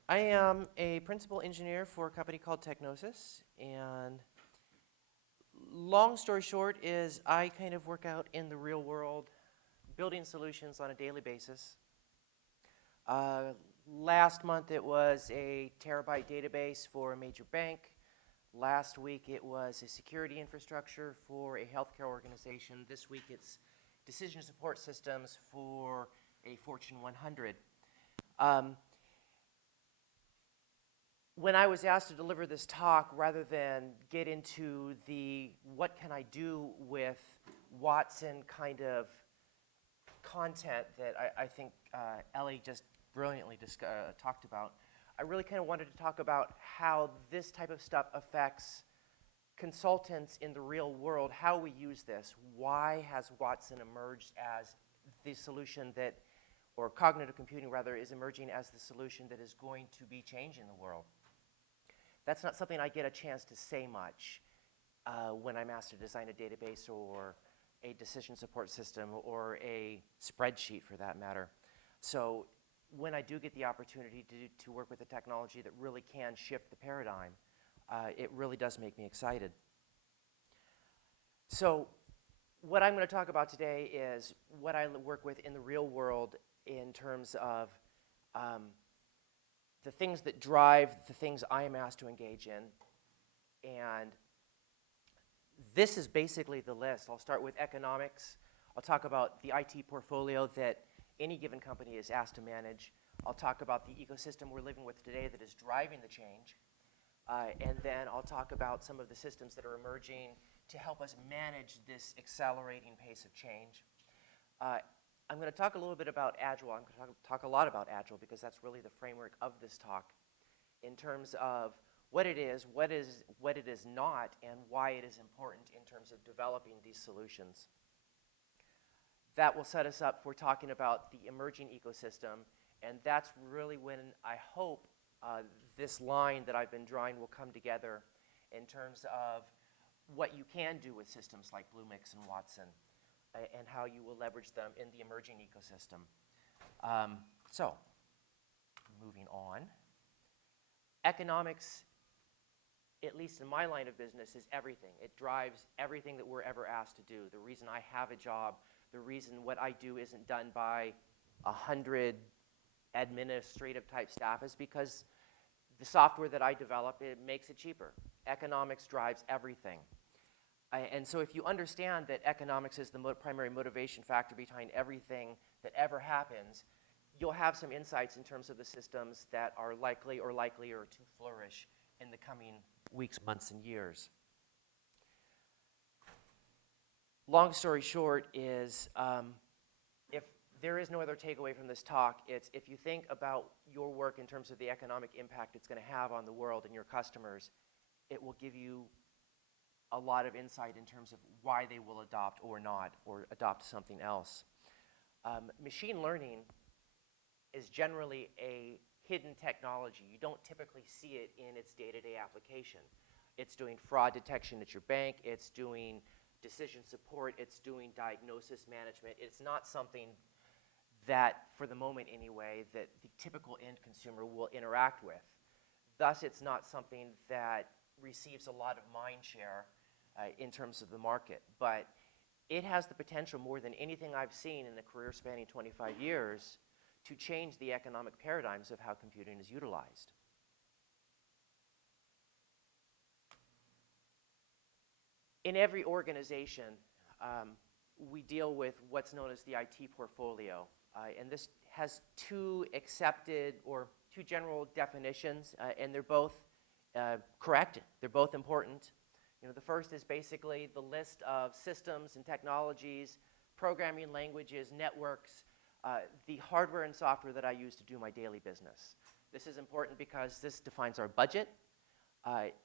I am a principal engineer for a company called Technosis, and long story short is I kind of work out in the real world, building solutions on a daily basis. Last month it was a terabyte database for a major bank. Last week it was a security infrastructure for a healthcare organization. This week it's decision support systems for a Fortune 100. When I was asked to deliver this talk, rather than get into the what can I do with Watson kind of content that I think Ellie just brilliantly talked about, I really kind of wanted to talk about how this type of stuff affects consultants in the real world, how we use this. Why has Watson emerged as the solution that, or cognitive computing rather, is emerging as the solution that is going to be changing the world? That's not something I get a chance to say much when I'm asked to design a database or a decision support system or a spreadsheet for that matter. So when I do get the opportunity to work with a technology that really can shift the paradigm, it really does make me excited. So what I'm going to talk about today is what I work with in the real world in terms of the things that drive the things I am asked to engage in. And this is basically the list. I'll start with economics. I'll talk about the IT portfolio that any given company is asked to manage. I'll talk about the ecosystem we're living with today that is driving the change. And then I'll talk about some of the systems that are emerging to help us manage this accelerating pace of change. I'm going to talk a little bit about Agile. I'm going to talk a lot about Agile because that's really the framework of this talk in terms of what it is, what it is not, and why it is important in terms of developing these solutions. That will set us up for talking about the emerging ecosystem, and that's really when I hope this line that I've been drawing will come together in terms of what you can do with systems like Bluemix and Watson and how you will leverage them in the emerging ecosystem. So, moving on. Economics, at least in my line of business, is everything. It drives everything that we're ever asked to do. The reason I have a job, the reason what I do isn't done by 100 administrative type staff is because the software that I develop, it makes it cheaper. Economics drives everything. And so if you understand that economics is the primary motivation factor behind everything that ever happens, you'll have some insights in terms of the systems that are likely or likelier to flourish in the coming weeks, months, and years. Long story short is, if there is no other takeaway from this talk, it's if you think about your work in terms of the economic impact it's going to have on the world and your customers, it will give you a lot of insight in terms of why they will adopt or not, or adopt something else. Machine learning is generally a hidden technology. You don't typically see it in its day-to-day application. It's doing fraud detection at your bank. It's doing decision support. It's doing diagnosis management. It's not something that, for the moment anyway, that the typical end consumer will interact with. Thus, it's not something that receives a lot of mind share in terms of the market. But it has the potential, more than anything I've seen in a career spanning 25 years, to change the economic paradigms of how computing is utilized. In every organization, we deal with what's known as the IT portfolio. And this has two accepted or two general definitions, and they're both correct. They're both important. You know, the first is basically the list of systems and technologies, programming languages, networks, the hardware and software that I use to do my daily business. This is important because this defines our budget.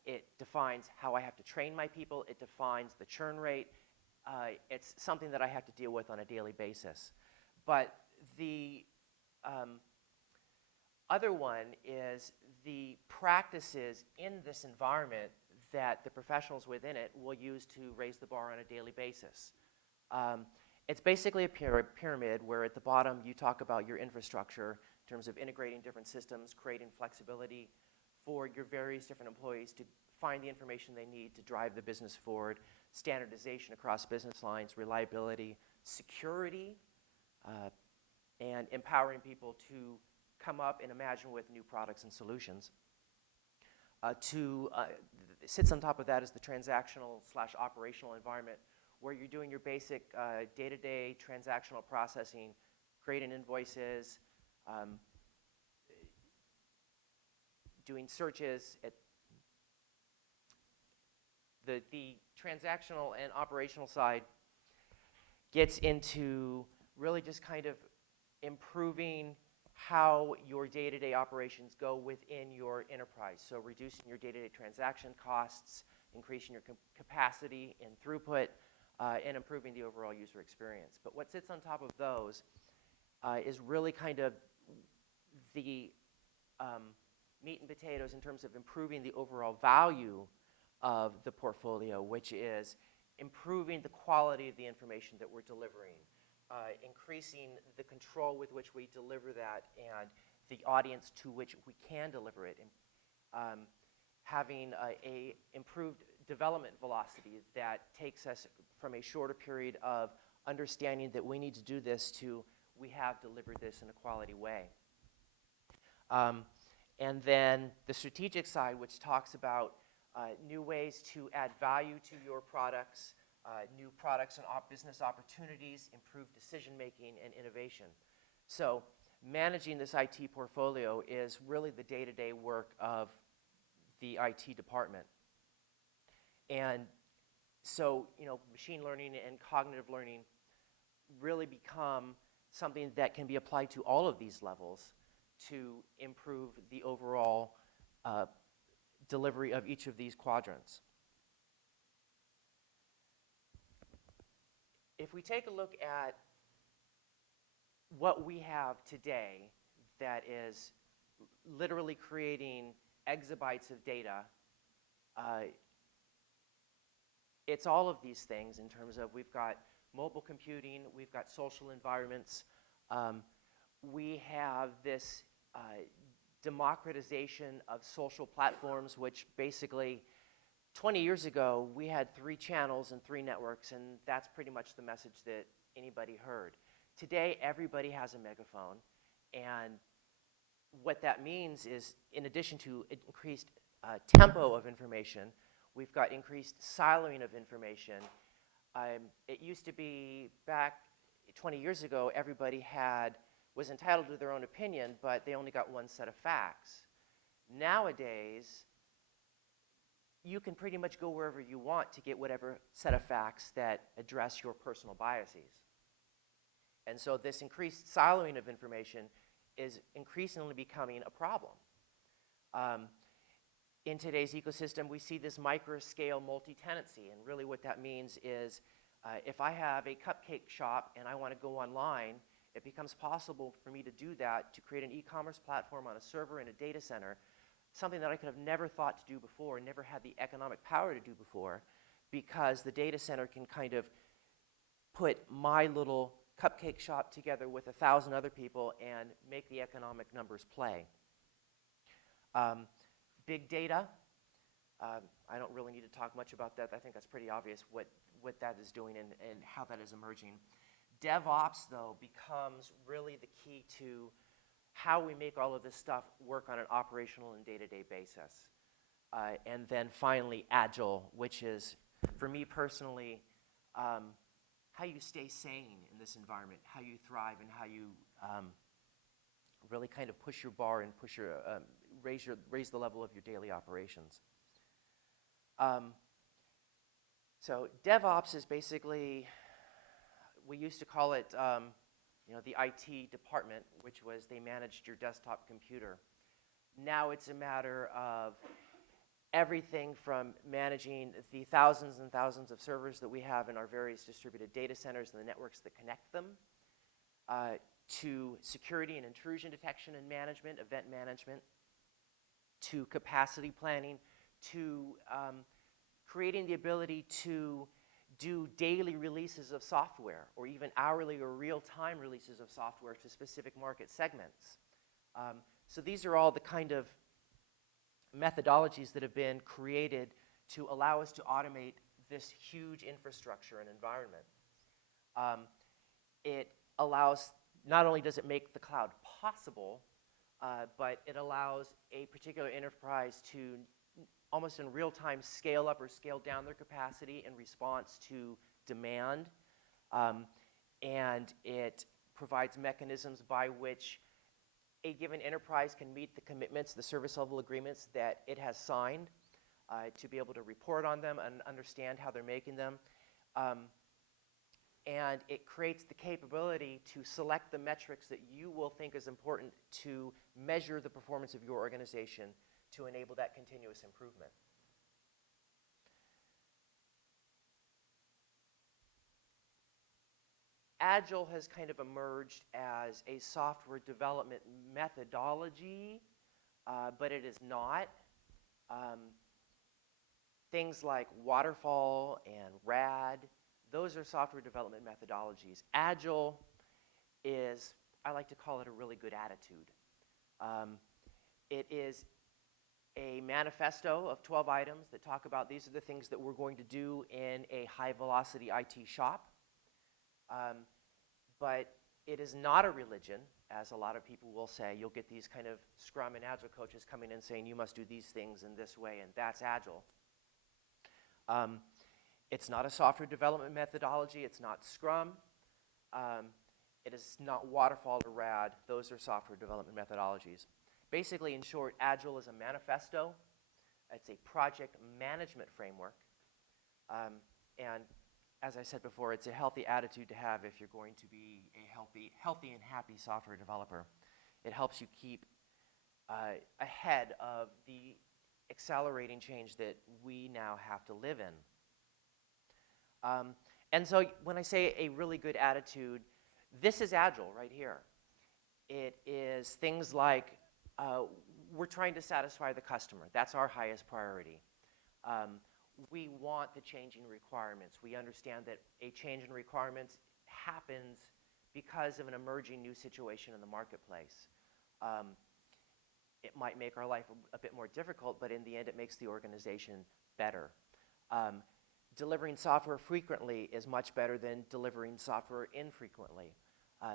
It defines how I have to train my people. It defines the churn rate. It's something that I have to deal with on a daily basis. But the other one is the practices in this environment that the professionals within it will use to raise the bar on a daily basis. It's basically a pyramid where at the bottom you talk about your infrastructure in terms of integrating different systems, creating flexibility for your various different employees to find the information they need to drive the business forward, standardization across business lines, reliability, security, and empowering people to come up and imagine with new products and solutions. Sits on top of that is the transactional/operational environment, where you're doing your basic day-to-day transactional processing, creating invoices, doing searches. The transactional and operational side gets into really just kind of improving how your day-to-day operations go within your enterprise. So reducing your day-to-day transaction costs, increasing your capacity and throughput, and improving the overall user experience. But what sits on top of those is really kind of the meat and potatoes in terms of improving the overall value of the portfolio, which is improving the quality of the information that we're delivering, increasing the control with which we deliver that and the audience to which we can deliver it, and having a improved development velocity that takes us from a shorter period of understanding that we need to do this to we have delivered this in a quality way. And then the strategic side, which talks about new ways to add value to your products, new products and business opportunities, improved decision-making, and innovation. So managing this IT portfolio is really the day-to-day work of the IT department. And so, you know, machine learning and cognitive learning really become something that can be applied to all of these levels to improve the overall delivery of each of these quadrants. If we take a look at what we have today that is literally creating exabytes of data, it's all of these things in terms of we've got mobile computing, we've got social environments, we have this democratization of social platforms, which basically 20 years ago, we had 3 channels and 3 networks, and that's pretty much the message that anybody heard. Today, everybody has a megaphone, and what that means is, in addition to increased tempo of information, we've got increased siloing of information. It used to be back 20 years ago, everybody was entitled to their own opinion, but they only got one set of facts. Nowadays, you can pretty much go wherever you want to get whatever set of facts that address your personal biases. And so this increased siloing of information is increasingly becoming a problem. In today's ecosystem, we see this micro-scale multi-tenancy, and really what that means is if I have a cupcake shop and I want to go online it becomes possible for me to do that, to create an e-commerce platform on a server in a data center, something that I could have never thought to do before, never had the economic power to do before, because the data center can kind of put my little cupcake shop together with 1,000 other people and make the economic numbers play. Big data, I don't really need to talk much about that. I think that's pretty obvious what that is doing and how that is emerging. DevOps, though, becomes really the key to how we make all of this stuff work on an operational and day-to-day basis. And then finally, Agile, which is, for me personally, how you stay sane in this environment, how you thrive, and how you really kind of push your bar and push your, raise the level of your daily operations. So DevOps is basically, we used to call it, the IT department, which was they managed your desktop computer. Now it's a matter of everything from managing the thousands and thousands of servers that we have in our various distributed data centers and the networks that connect them, to security and intrusion detection and management, event management, to capacity planning, to creating the ability to do daily releases of software or even hourly or real-time releases of software to specific market segments. So these are all the kind of methodologies that have been created to allow us to automate this huge infrastructure and environment. It allows, not only does it make the cloud possible, but it allows a particular enterprise to almost in real time scale up or scale down their capacity in response to demand. And it provides mechanisms by which a given enterprise can meet the commitments, the service level agreements that it has signed, to be able to report on them and understand how they're making them. And it creates the capability to select the metrics that you will think is important to measure the performance of your organization to enable that continuous improvement. Agile has kind of emerged as a software development methodology, but it is not. Things like waterfall and RAD, those are software development methodologies. Agile is, I like to call it a really good attitude. It is a manifesto of 12 items that talk about these are the things that we're going to do in a high-velocity IT shop. But it is not a religion, as a lot of people will say. You'll get these kind of Scrum and Agile coaches coming in saying you must do these things in this way, and that's Agile. It's not a software development methodology. It's not Scrum. It is not Waterfall or RAD. Those are software development methodologies. Basically, in short, Agile is a manifesto. It's a project management framework. And as I said before, it's a healthy attitude to have if you're going to be a healthy and happy software developer. It helps you keep ahead of the accelerating change that we now have to live in. And so when I say a really good attitude, this is Agile right here. It is things like we're trying to satisfy the customer. That's our highest priority. We want the changing requirements. We understand that a change in requirements happens because of an emerging new situation in the marketplace. It might make our life a bit more difficult, but in the end, it makes the organization better. Delivering software frequently is much better than delivering software infrequently.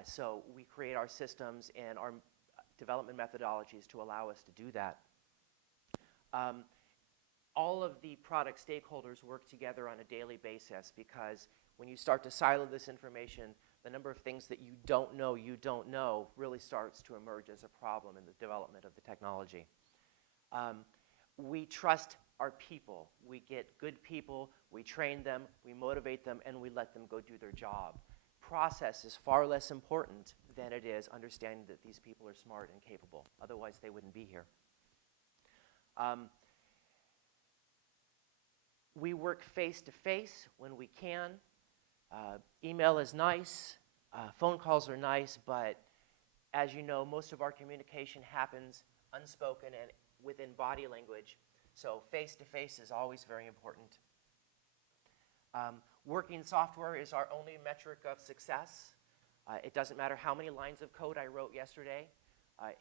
So we create our systems and our development methodologies to allow us to do that. All of the product stakeholders work together on a daily basis because when you start to silo this information, the number of things that you don't know really starts to emerge as a problem in the development of the technology. We trust our people. We get good people, we train them, we motivate them, and we let them go do their job. Process is far less important than it is understanding that these people are smart and capable. Otherwise, they wouldn't be here. We work face-to-face when we can. Email is nice. Phone calls are nice, but as you know, most of our communication happens unspoken and within body language. So face-to-face is always very important. Working software is our only metric of success. It doesn't matter how many lines of code I wrote yesterday,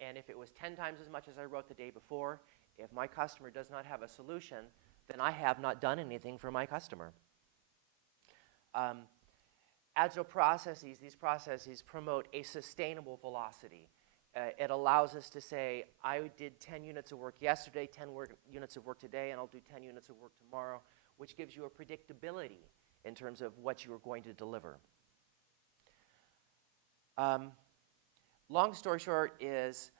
and if it was 10 times as much as I wrote the day before, if my customer does not have a solution, then I have not done anything for my customer. Agile processes, these processes promote a sustainable velocity. It allows us to say, I did 10 units of work yesterday, 10 units of work today, and I'll do 10 units of work tomorrow, which gives you a predictability in terms of what you are going to deliver. Long story short is,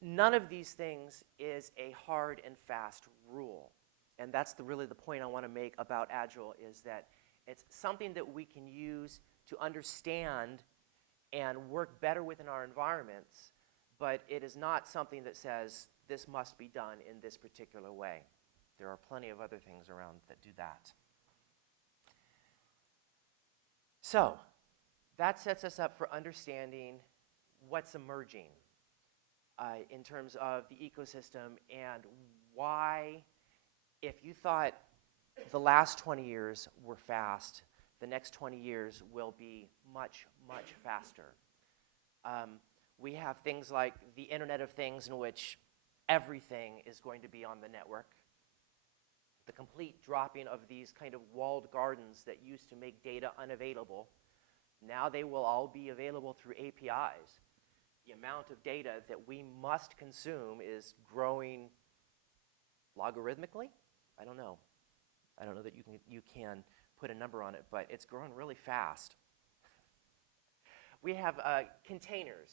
none of these things is a hard and fast rule. And that's really the point I want to make about Agile, is that it's something that we can use to understand and work better within our environments, but it is not something that says this must be done in this particular way. There are plenty of other things around that do that. So, that sets us up for understanding what's emerging in terms of the ecosystem, and why, if you thought the last 20 years were fast, the next 20 years will be much, much faster. We have things like the Internet of Things, in which everything is going to be on the network. The complete dropping of these kind of walled gardens that used to make data unavailable. Now they will all be available through APIs. The amount of data that we must consume is growing logarithmically? I don't know. I don't know that you can put a number on it, but it's growing really fast. We have containers,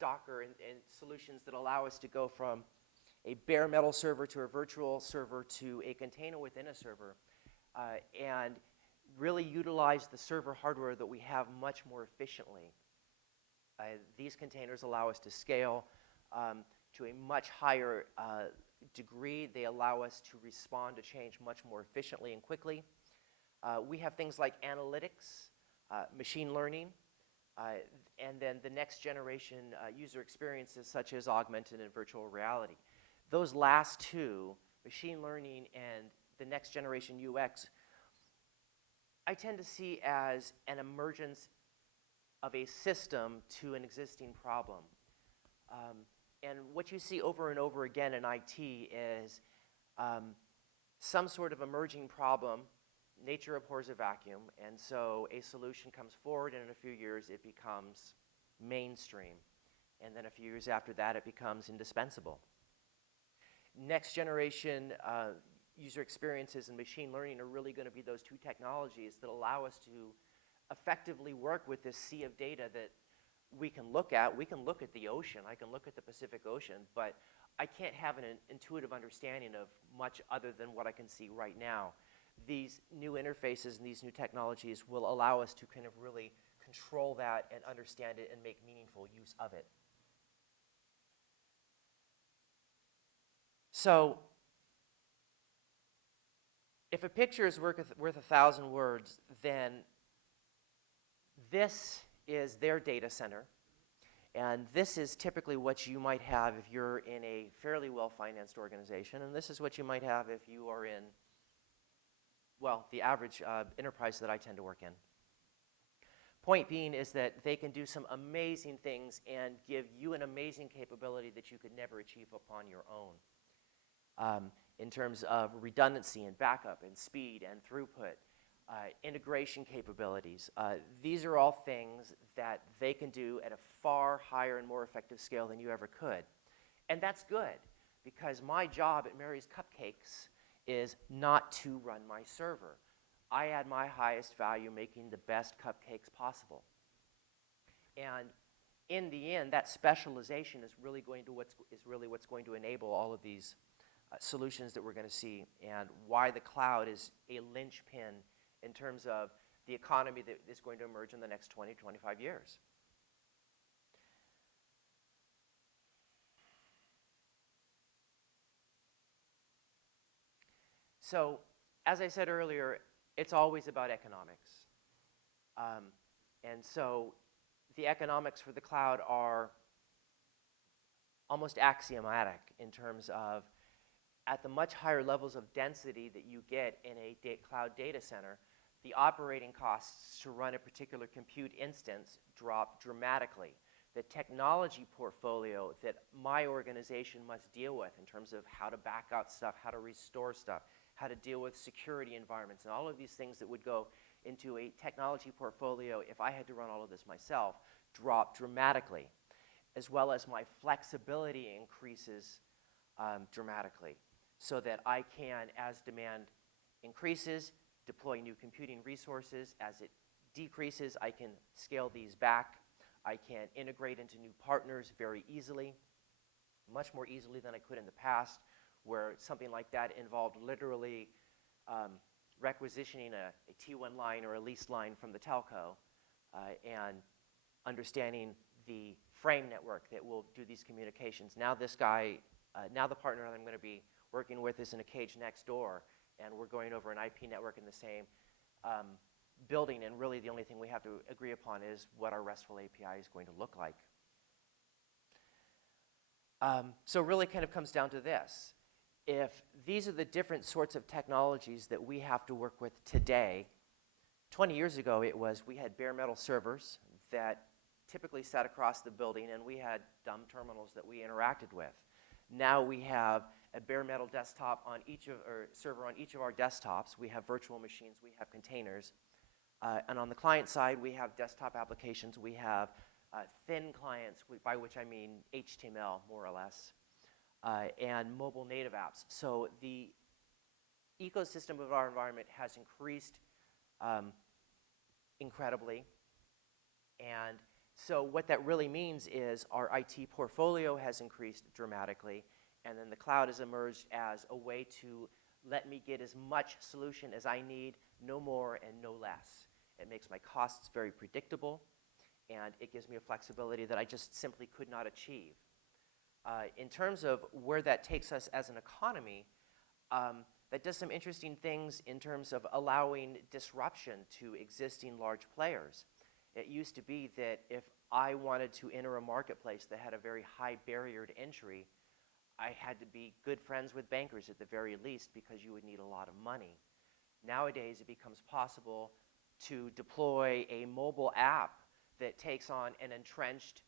Docker, and solutions that allow us to go from a bare metal server to a virtual server to a container within a server, and really utilize the server hardware that we have much more efficiently. These containers allow us to scale to a much higher degree. They allow us to respond to change much more efficiently and quickly. We have things like analytics, machine learning, and then the next generation user experiences such as augmented and virtual reality. Those last two, machine learning and the next generation UX, I tend to see as an emergence of a system to an existing problem. And what you see over and over again in IT is some sort of emerging problem. Nature abhors a vacuum, and so a solution comes forward, and in a few years it becomes mainstream. And then a few years after that, it becomes indispensable. Next generation user experiences and machine learning are really going to be those two technologies that allow us to effectively work with this sea of data that we can look at. We can look at the ocean. I can look at the Pacific Ocean, but I can't have an intuitive understanding of much other than what I can see right now. These new interfaces and these new technologies will allow us to kind of really control that and understand it and make meaningful use of it. So, if a picture is worth 1,000 words, then this is their data center. And this is typically what you might have if you're in a fairly well-financed organization. And this is what you might have if you are in, well, the average enterprise that I tend to work in. Point being is that they can do some amazing things and give you an amazing capability that you could never achieve upon your own. In terms of redundancy and backup and speed and throughput, integration capabilities. These are all things that they can do at a far higher and more effective scale than you ever could. And that's good, because my job at Mary's Cupcakes is not to run my server. I add my highest value making the best cupcakes possible. And in the end, that specialization is really what's going to enable all of these solutions that we're going to see, and why the cloud is a linchpin in terms of the economy that is going to emerge in the next 20, 25 years. So, as I said earlier, it's always about economics. And so the economics for the cloud are almost axiomatic in terms of at the much higher levels of density that you get in a cloud data center, the operating costs to run a particular compute instance drop dramatically. The technology portfolio that my organization must deal with in terms of how to back out stuff, how to restore stuff, how to deal with security environments, and all of these things that would go into a technology portfolio if I had to run all of this myself, drop dramatically, as well as my flexibility increases dramatically, so that I can, as demand increases, deploy new computing resources. As it decreases, I can scale these back. I can integrate into new partners very easily, much more easily than I could in the past, where something like that involved literally requisitioning a T1 line or a leased line from the telco and understanding the frame network that will do these communications. Now this guy, now the partner that I'm going to be working with is in a cage next door, and we're going over an IP network in the same building, and really the only thing we have to agree upon is what our RESTful API is going to look like. So it really kind of comes down to this. If these are the different sorts of technologies that we have to work with today, 20 years ago it was we had bare metal servers that typically sat across the building, and we had dumb terminals that we interacted with. Now we have a bare metal desktop on each of, or server on each of our desktops. We have virtual machines, we have containers. And on the client side, we have desktop applications. We have thin clients, by which I mean HTML, more or less, and mobile native apps. So the ecosystem of our environment has increased incredibly. And so what that really means is our IT portfolio has increased dramatically, and then the cloud has emerged as a way to let me get as much solution as I need, no more and no less. It makes my costs very predictable, and it gives me a flexibility that I just simply could not achieve. In terms of where that takes us as an economy, that does some interesting things in terms of allowing disruption to existing large players. It used to be that if I wanted to enter a marketplace that had a very high barrier to entry, I had to be good friends with bankers at the very least, because you would need a lot of money. Nowadays, it becomes possible to deploy a mobile app that takes on an entrenched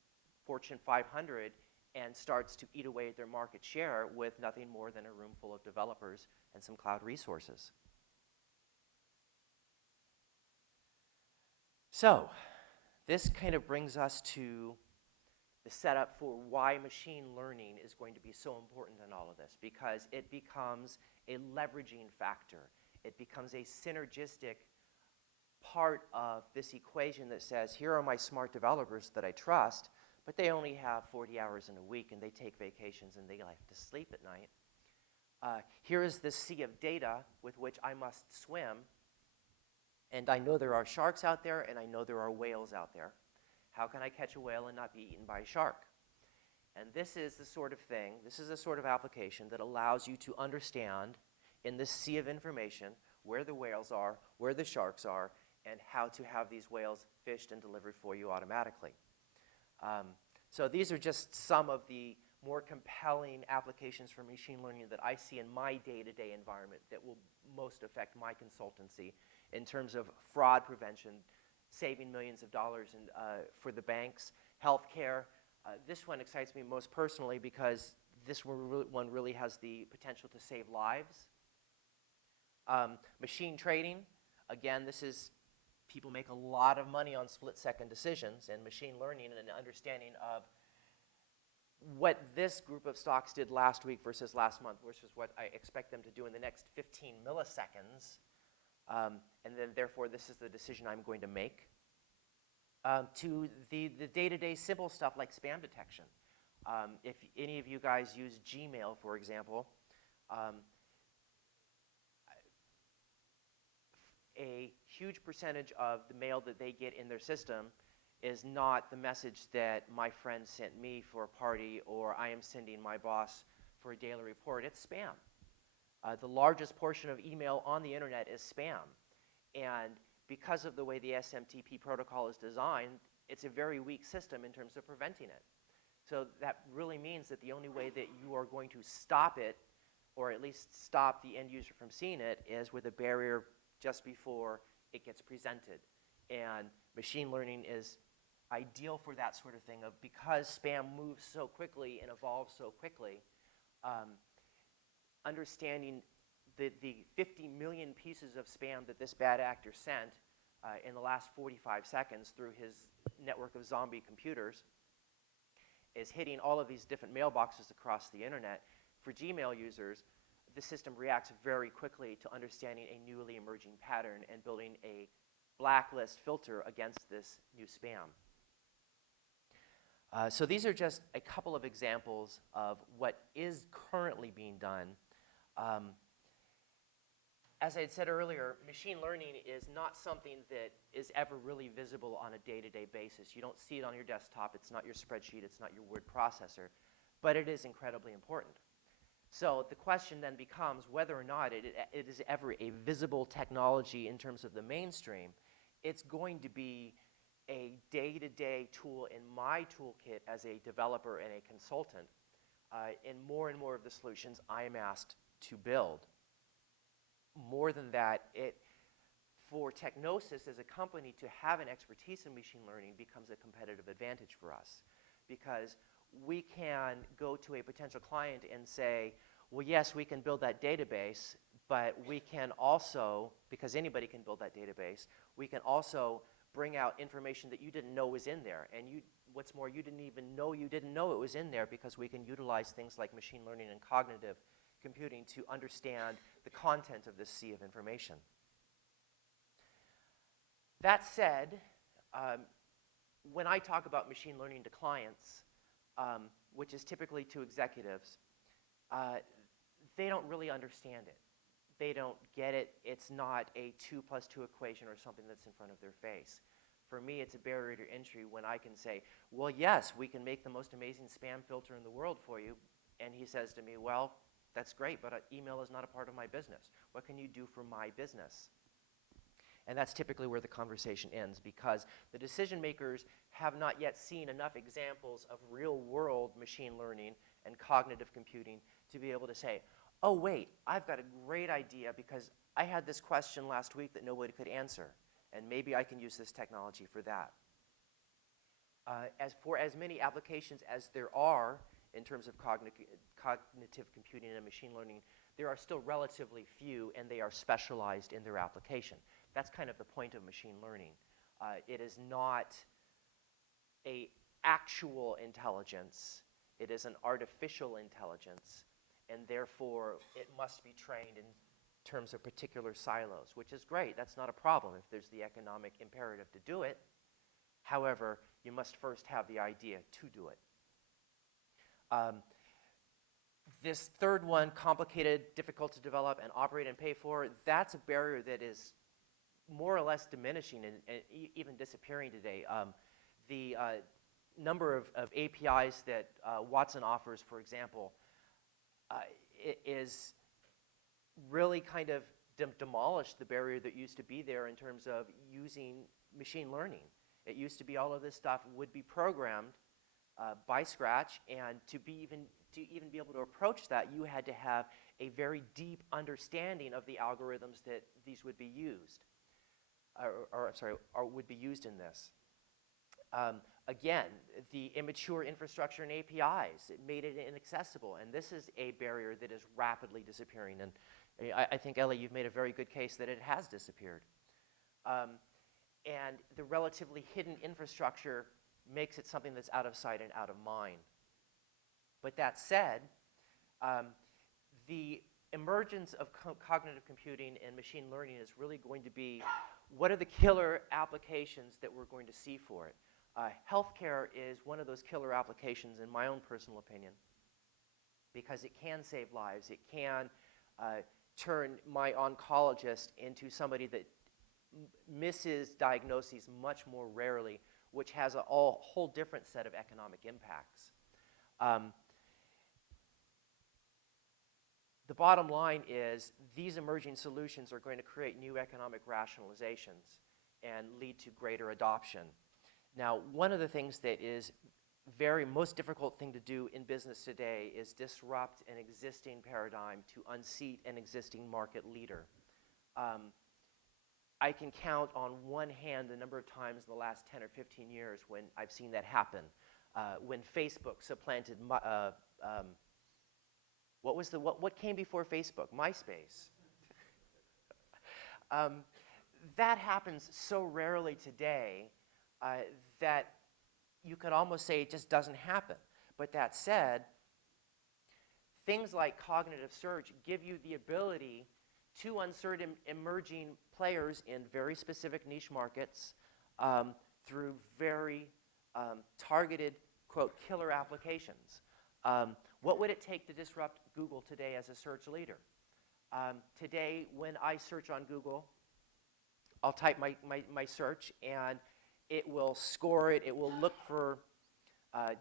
Fortune 500 and starts to eat away at their market share with nothing more than a room full of developers and some cloud resources. So this kind of brings us to the setup for why machine learning is going to be so important in all of this, because it becomes a leveraging factor. It becomes a synergistic part of this equation that says, here are my smart developers that I trust, but they only have 40 hours in a week, and they take vacations, and they like to sleep at night. Here is this sea of data with which I must swim, and I know there are sharks out there, and I know there are whales out there. How can I catch a whale and not be eaten by a shark? And this is the sort of thing, this is the sort of application that allows you to understand in this sea of information where the whales are, where the sharks are, and how to have these whales fished and delivered for you automatically. So these are just some of the more compelling applications for machine learning that I see in my day-to-day environment that will most affect my consultancy in terms of fraud prevention, saving millions of dollars for the banks, healthcare. This one excites me most personally because this one really has the potential to save lives. Machine trading, again, this is, people make a lot of money on split-second decisions, and machine learning and an understanding of what this group of stocks did last week versus last month versus what I expect them to do in the next 15 milliseconds. And then, therefore, this is the decision I'm going to make. To the day-to-day simple stuff like spam detection. If any of you guys use Gmail, for example, a huge percentage of the mail that they get in their system is not the message that my friend sent me for a party or I am sending my boss for a daily report. It's spam. The largest portion of email on the internet is spam. And because of the way the SMTP protocol is designed, it's a very weak system in terms of preventing it. So that really means that the only way that you are going to stop it, or at least stop the end user from seeing it, is with a barrier just before it gets presented. And machine learning is ideal for that sort of thing, because spam moves so quickly and evolves so quickly. Understanding the 50 million pieces of spam that this bad actor sent in the last 45 seconds through his network of zombie computers is hitting all of these different mailboxes across the internet. For Gmail users, the system reacts very quickly to understanding a newly emerging pattern and building a blacklist filter against this new spam. So these are just a couple of examples of what is currently being done. As I had said earlier, machine learning is not something that is ever really visible on a day-to-day basis. You don't see it on your desktop. It's not your spreadsheet. It's not your word processor. But it is incredibly important. So the question then becomes whether or not it is ever a visible technology in terms of the mainstream. It's going to be a day-to-day tool in my toolkit as a developer and a consultant in more and more of the solutions I am asked to build. More than that, for Technosis as a company to have an expertise in machine learning becomes a competitive advantage for us, because we can go to a potential client and say, well, yes, we can build that database, but we can also, because anybody can build that database, we can also bring out information that you didn't know was in there. And what's more, you didn't even know it was in there, because we can utilize things like machine learning and cognitive computing to understand the content of this sea of information. That said, when I talk about machine learning to clients, which is typically to executives, they don't really understand it. They don't get it. It's not a 2 + 2 equation or something that's in front of their face. For me, it's a barrier to entry when I can say, well, yes, we can make the most amazing spam filter in the world for you. And he says to me, well, that's great, but email is not a part of my business. What can you do for my business? And that's typically where the conversation ends, because the decision makers have not yet seen enough examples of real-world machine learning and cognitive computing to be able to say, oh, wait, I've got a great idea because I had this question last week that nobody could answer, and maybe I can use this technology for that. As for as many applications as there are in terms of cognitive computing and machine learning, there are still relatively few, and they are specialized in their application. That's kind of the point of machine learning. It is not an actual intelligence. It is an artificial intelligence, and therefore it must be trained in terms of particular silos, which is great. That's not a problem if there's the economic imperative to do it. However, you must first have the idea to do it. This third one, complicated, difficult to develop, and operate and pay for, that's a barrier that is more or less diminishing and even disappearing today. The number of APIs that Watson offers, for example, is really kind of demolished the barrier that used to be there in terms of using machine learning. It used to be all of this stuff would be programmed by scratch, and to even be able to approach that, you had to have a very deep understanding of the algorithms that these would be used, or would be used in this. Again, the immature infrastructure and APIs, it made it inaccessible, and this is a barrier that is rapidly disappearing. And I think, Ellie, you've made a very good case that it has disappeared. And the relatively hidden infrastructure makes it something that's out of sight and out of mind. But that said, the emergence of cognitive computing and machine learning is really going to be, what are the killer applications that we're going to see for it? Healthcare is one of those killer applications, in my own personal opinion, because it can save lives. It can turn my oncologist into somebody that misses diagnoses much more rarely, which has a whole different set of economic impacts. The bottom line is these emerging solutions are going to create new economic rationalizations. and lead to greater adoption. Now, one of the things that is most difficult thing to do in business today is disrupt an existing paradigm to unseat an existing market leader. I can count on one hand the number of times in the last 10 or 15 years when I've seen that happen. When Facebook supplanted, what came before Facebook? MySpace. That happens so rarely today that you could almost say it just doesn't happen. But that said, things like cognitive search give you the ability to insert emerging players in very specific niche markets through very targeted, quote, killer applications. What would it take to disrupt Google today as a search leader? Today, when I search on Google, I'll type my search, and it will score it. It will look for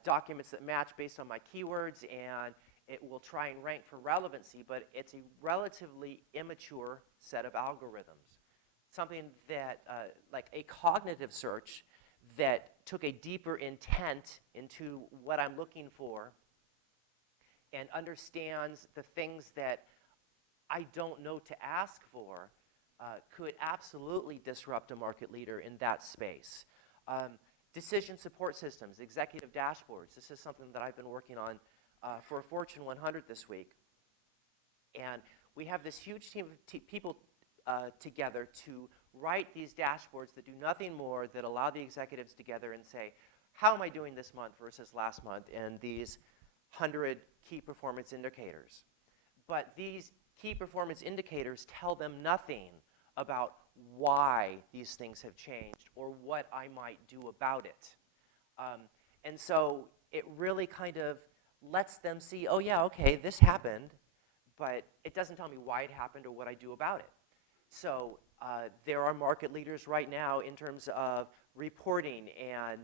documents that match based on my keywords, and it will try and rank for relevancy, but it's a relatively immature set of algorithms. Something that, like a cognitive search that took a deeper intent into what I'm looking for and understands the things that I don't know to ask for, could absolutely disrupt a market leader in that space. Decision support systems, executive dashboards. This is something that I've been working on for a Fortune 100 this week. And we have this huge team of people together to write these dashboards that do nothing more than allow the executives together and say, how am I doing this month versus last month in these 100 key performance indicators? But these key performance indicators tell them nothing about why these things have changed or what I might do about it. And so it really kind of lets them see, oh yeah, okay, this happened, but it doesn't tell me why it happened or what I do about it. So there are market leaders right now in terms of reporting and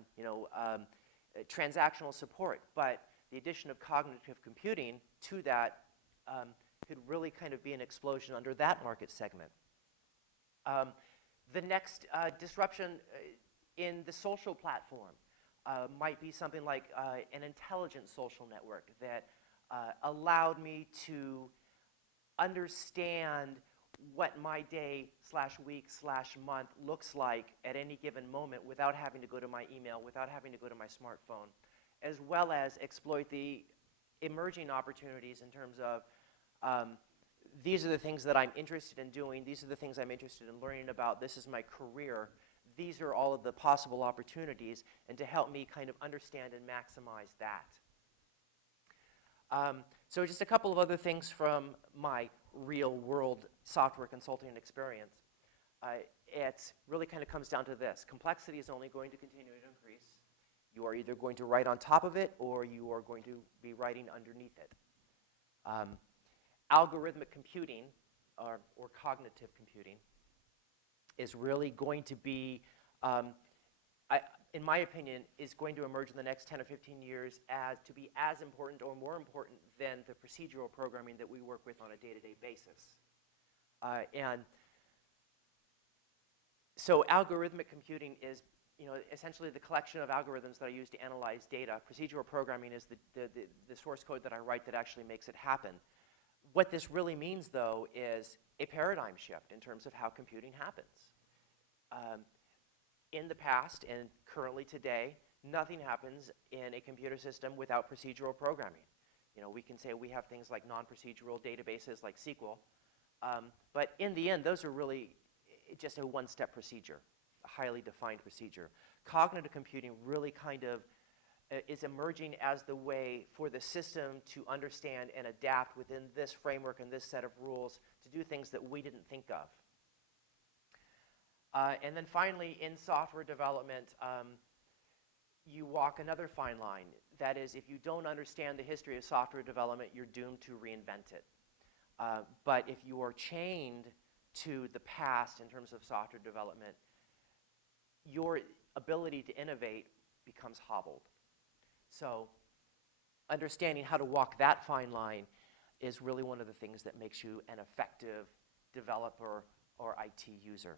transactional support, but the addition of cognitive computing to that could really kind of be an explosion under that market segment. The next disruption in the social platform might be something like an intelligent social network that allowed me to understand what my day /week /month looks like at any given moment without having to go to my email, without having to go to my smartphone, as well as exploit the emerging opportunities in terms of these are the things that I'm interested in doing, these are the things I'm interested in learning about, this is my career, these are all of the possible opportunities, and to help me kind of understand and maximize that. So just a couple of other things from my real-world software consulting experience. It really kind of comes down to this. Complexity is only going to continue to increase. You are either going to write on top of it or you are going to be writing underneath it. Algorithmic computing, or cognitive computing, is really going to be, in my opinion, is going to emerge in the next 10 or 15 years to be as important or more important than the procedural programming that we work with on a day-to-day basis. And so algorithmic computing is essentially the collection of algorithms that I use to analyze data. Procedural programming is the source code that I write that actually makes it happen. What this really means, though, is a paradigm shift in terms of how computing happens. In the past and currently today, nothing happens in a computer system without procedural programming. We can say we have things like non-procedural databases like SQL, but in the end, those are really just a one-step procedure, a highly defined procedure. Cognitive computing really kind of is emerging as the way for the system to understand and adapt within this framework and this set of rules to do things that we didn't think of. And then finally, in software development, you walk another fine line. That is, if you don't understand the history of software development, you're doomed to reinvent it. But if you are chained to the past in terms of software development, your ability to innovate becomes hobbled. So understanding how to walk that fine line is really one of the things that makes you an effective developer or IT user.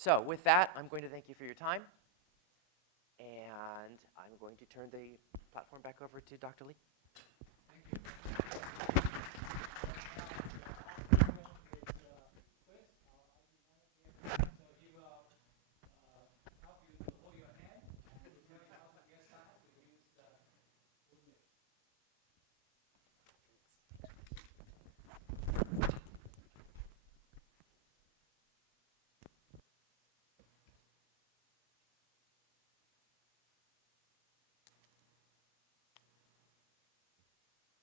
So with that, I'm going to thank you for your time, and I'm going to turn the platform back over to Dr. Lee.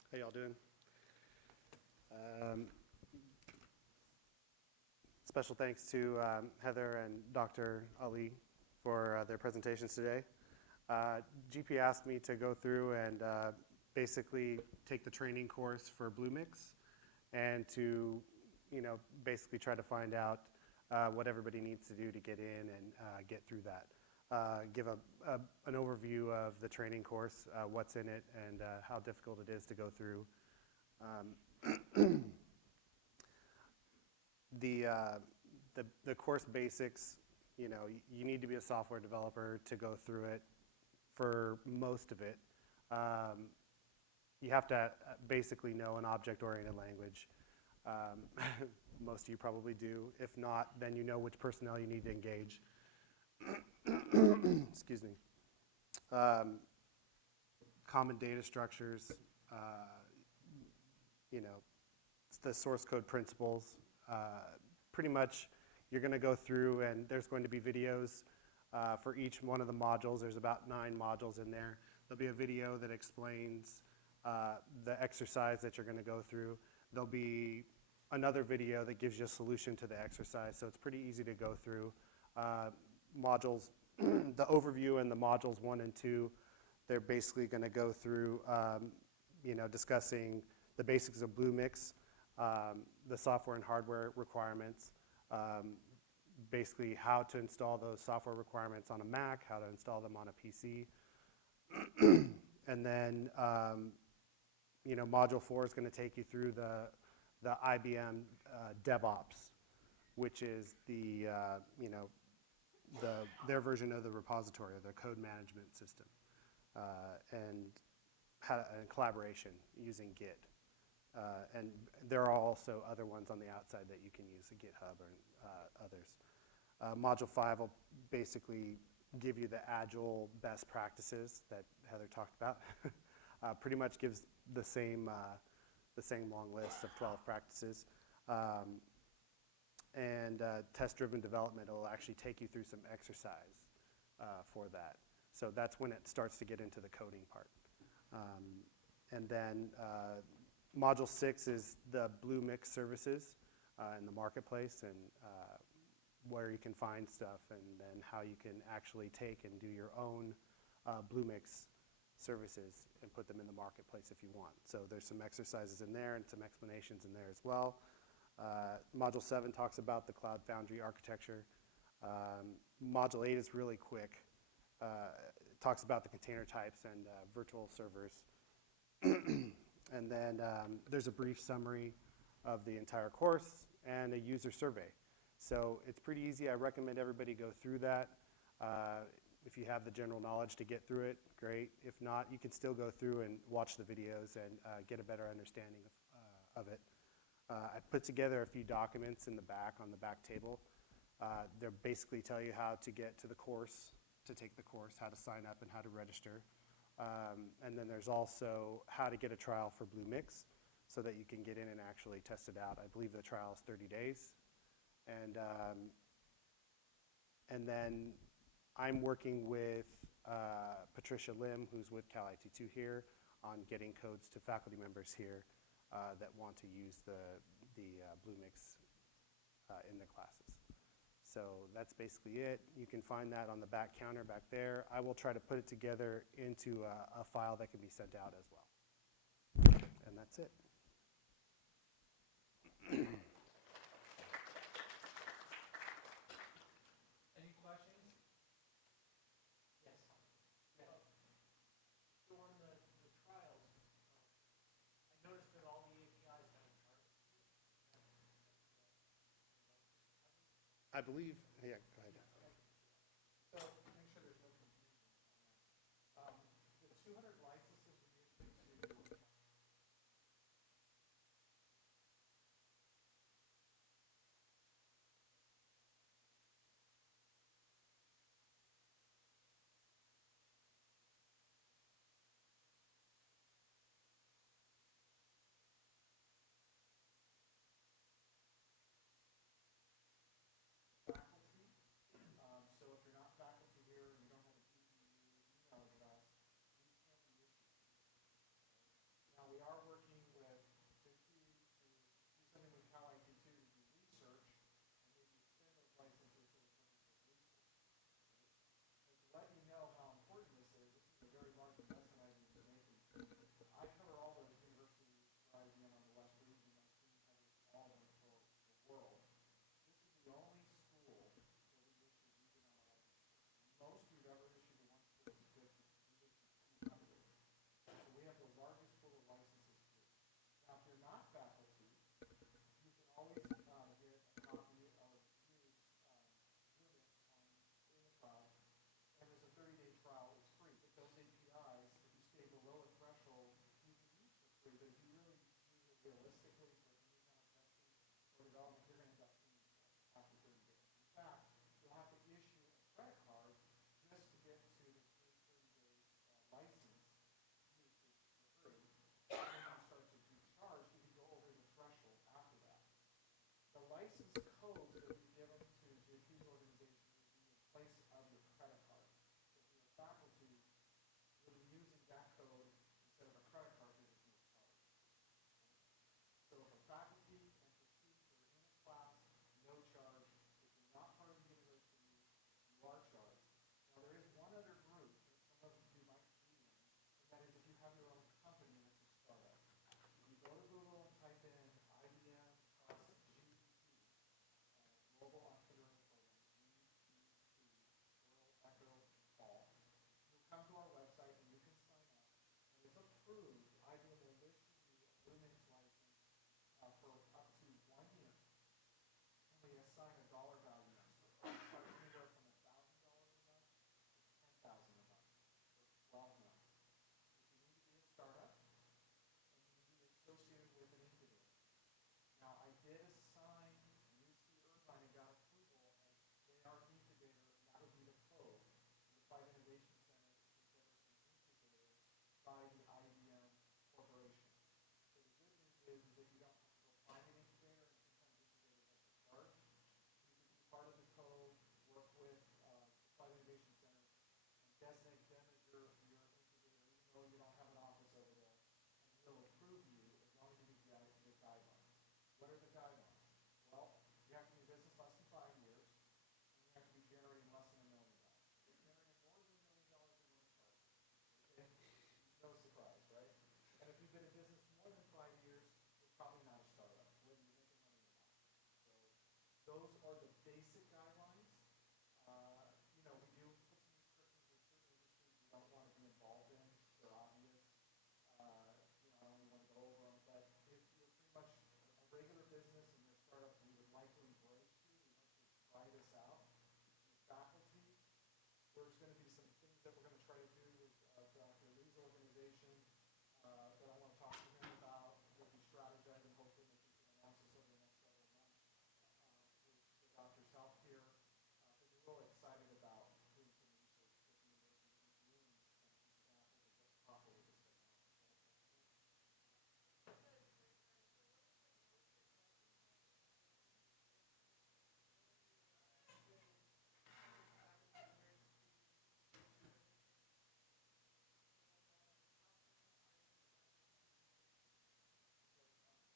How y'all doing? Special thanks to Heather and Dr. Ali for their presentations today. GP asked me to go through and basically take the training course for Bluemix and to, basically try to find out what everybody needs to do to get in and get through that. Give an overview of the training course, what's in it, and how difficult it is to go through. The course basics, you need to be a software developer to go through it for most of it. You have to basically know an object-oriented language. Most of you probably do. If not, then you know which personnel you need to engage. Excuse me. Common data structures, the source code principles. Pretty much you're going to go through and there's going to be videos for each one of the modules. There's about 9 modules in there. There'll be a video that explains the exercise that you're going to go through. There'll be another video that gives you a solution to the exercise, so it's pretty easy to go through. Modules, the overview and the modules 1 and 2, they're basically going to go through, discussing the basics of Bluemix, the software and hardware requirements, basically how to install those software requirements on a Mac, how to install them on a PC. And then, module 4 is going to take you through the IBM DevOps, which is their version of the repository, or the code management system, and collaboration using Git. And there are also other ones on the outside that you can use, GitHub or others. Module 5 will basically give you the agile best practices that Heather talked about. Pretty much gives the same long list of 12 practices. And test-driven development will actually take you through some exercise for that. So that's when it starts to get into the coding part. And then Module 6 is the Bluemix services in the marketplace, and where you can find stuff, and then how you can actually take and do your own Bluemix services and put them in the marketplace if you want. So there's some exercises in there and some explanations in there as well. Module 7 talks about the Cloud Foundry architecture. Module 8 is really quick. It talks about the container types and virtual servers. And then there's a brief summary of the entire course and a user survey. So it's pretty easy. I recommend everybody go through that. If you have the general knowledge to get through it, great. If not, you can still go through and watch the videos and get a better understanding of it. I put together a few documents in the back, on the back table. They basically tell you how to get to the course, to take the course, how to sign up and how to register. And then there's also how to get a trial for Bluemix so that you can get in and actually test it out. I believe the trial is 30 days. And then I'm working with Patricia Lim, who's with Cal IT2 here, on getting codes to faculty members here that want to use the Bluemix in their classes. So that's basically it. You can find that on the back counter back there. I will try to put it together into a file that can be sent out as well. And that's it. Any questions? Yes. So on the trials, I noticed that all the APIs have a target. I believe, yeah, go ahead. realistically for any kind of testing or development, you're going to end up seeing after 30 days. In fact, you'll have to issue a credit card just to get to the free 30-day license usage for free. And then you start to be charged if you go over the threshold after that. The license codes that will be given to JP's organization will be in place of your credit card. So if you're a faculty, you'll be using that code instead of a credit card because it's no charge. So if a faculty and for students that are in a class, no charge. If you're not part of the university, you are charged. Now there is one other group that some of you might be in, and that is if you have your own company and it's a startup. If you go to Google and type in IBM plus GPT, Global Entrepreneurial Program, GEP, Girl, Echo, Paul, you'll come to our website and you can sign up. And if approved, IBM will issue you a Bluemix license for up to 1 year. And we assign a dollar value next to it. It starts anywhere from $1,000 a month to $10,000 a month for 12 months. If you need to be a startup and you need to be associated with an incubator. Now, I did assign UC Irvine and got approval as their incubator, and that would be the code. The Applied Innovation Center is considered an incubator by the IBM Corporation. So the good news is that you don't have to go find an incubator, and sometimes incubators like to charge. You can be part of the code, work with Applied Innovation Center, and designate them as your incubator, even though you don't have an office over there, and we'll approve you as long as you meet the guidelines. What are the guidelines? Well, you have to be in business less than 5 years, and you have to be generating less than $1 million. If you're generating more than $1 million, we want to charge you. Okay? No surprise, right? And if you've been in business more than 5 years, you're probably not a startup, whether you're making money or not. So those are the basic guidelines. We do put some restrictions. There's certain industries we don't want to be involved in. They're obvious. I don't even want to go over them. But if you're pretty much a regular business and you're a startup, we would like to embrace you. We want you to try this out. Your faculty, there's going to be some things that we're going to try to do with Dr. Lee's organization that I want to talk to him about. We'll be strategizing, hoping that we can announce this over the next several months with the doctor's help here. Because we're really excited about doing some research with the university and doing some examples of what's possible with this technology.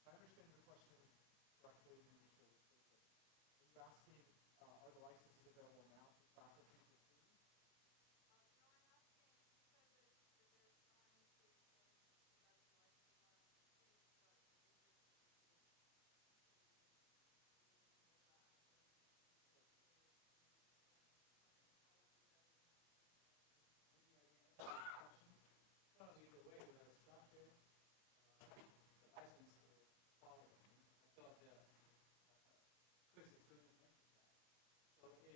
If I understand your question correctly, let me make sure it's clear. Are you asking, are the licenses available now for faculty, for students? Maybe I can answer your question. Currently, the way we have structured the license is following. I thought Chris is going to mention that. So if you're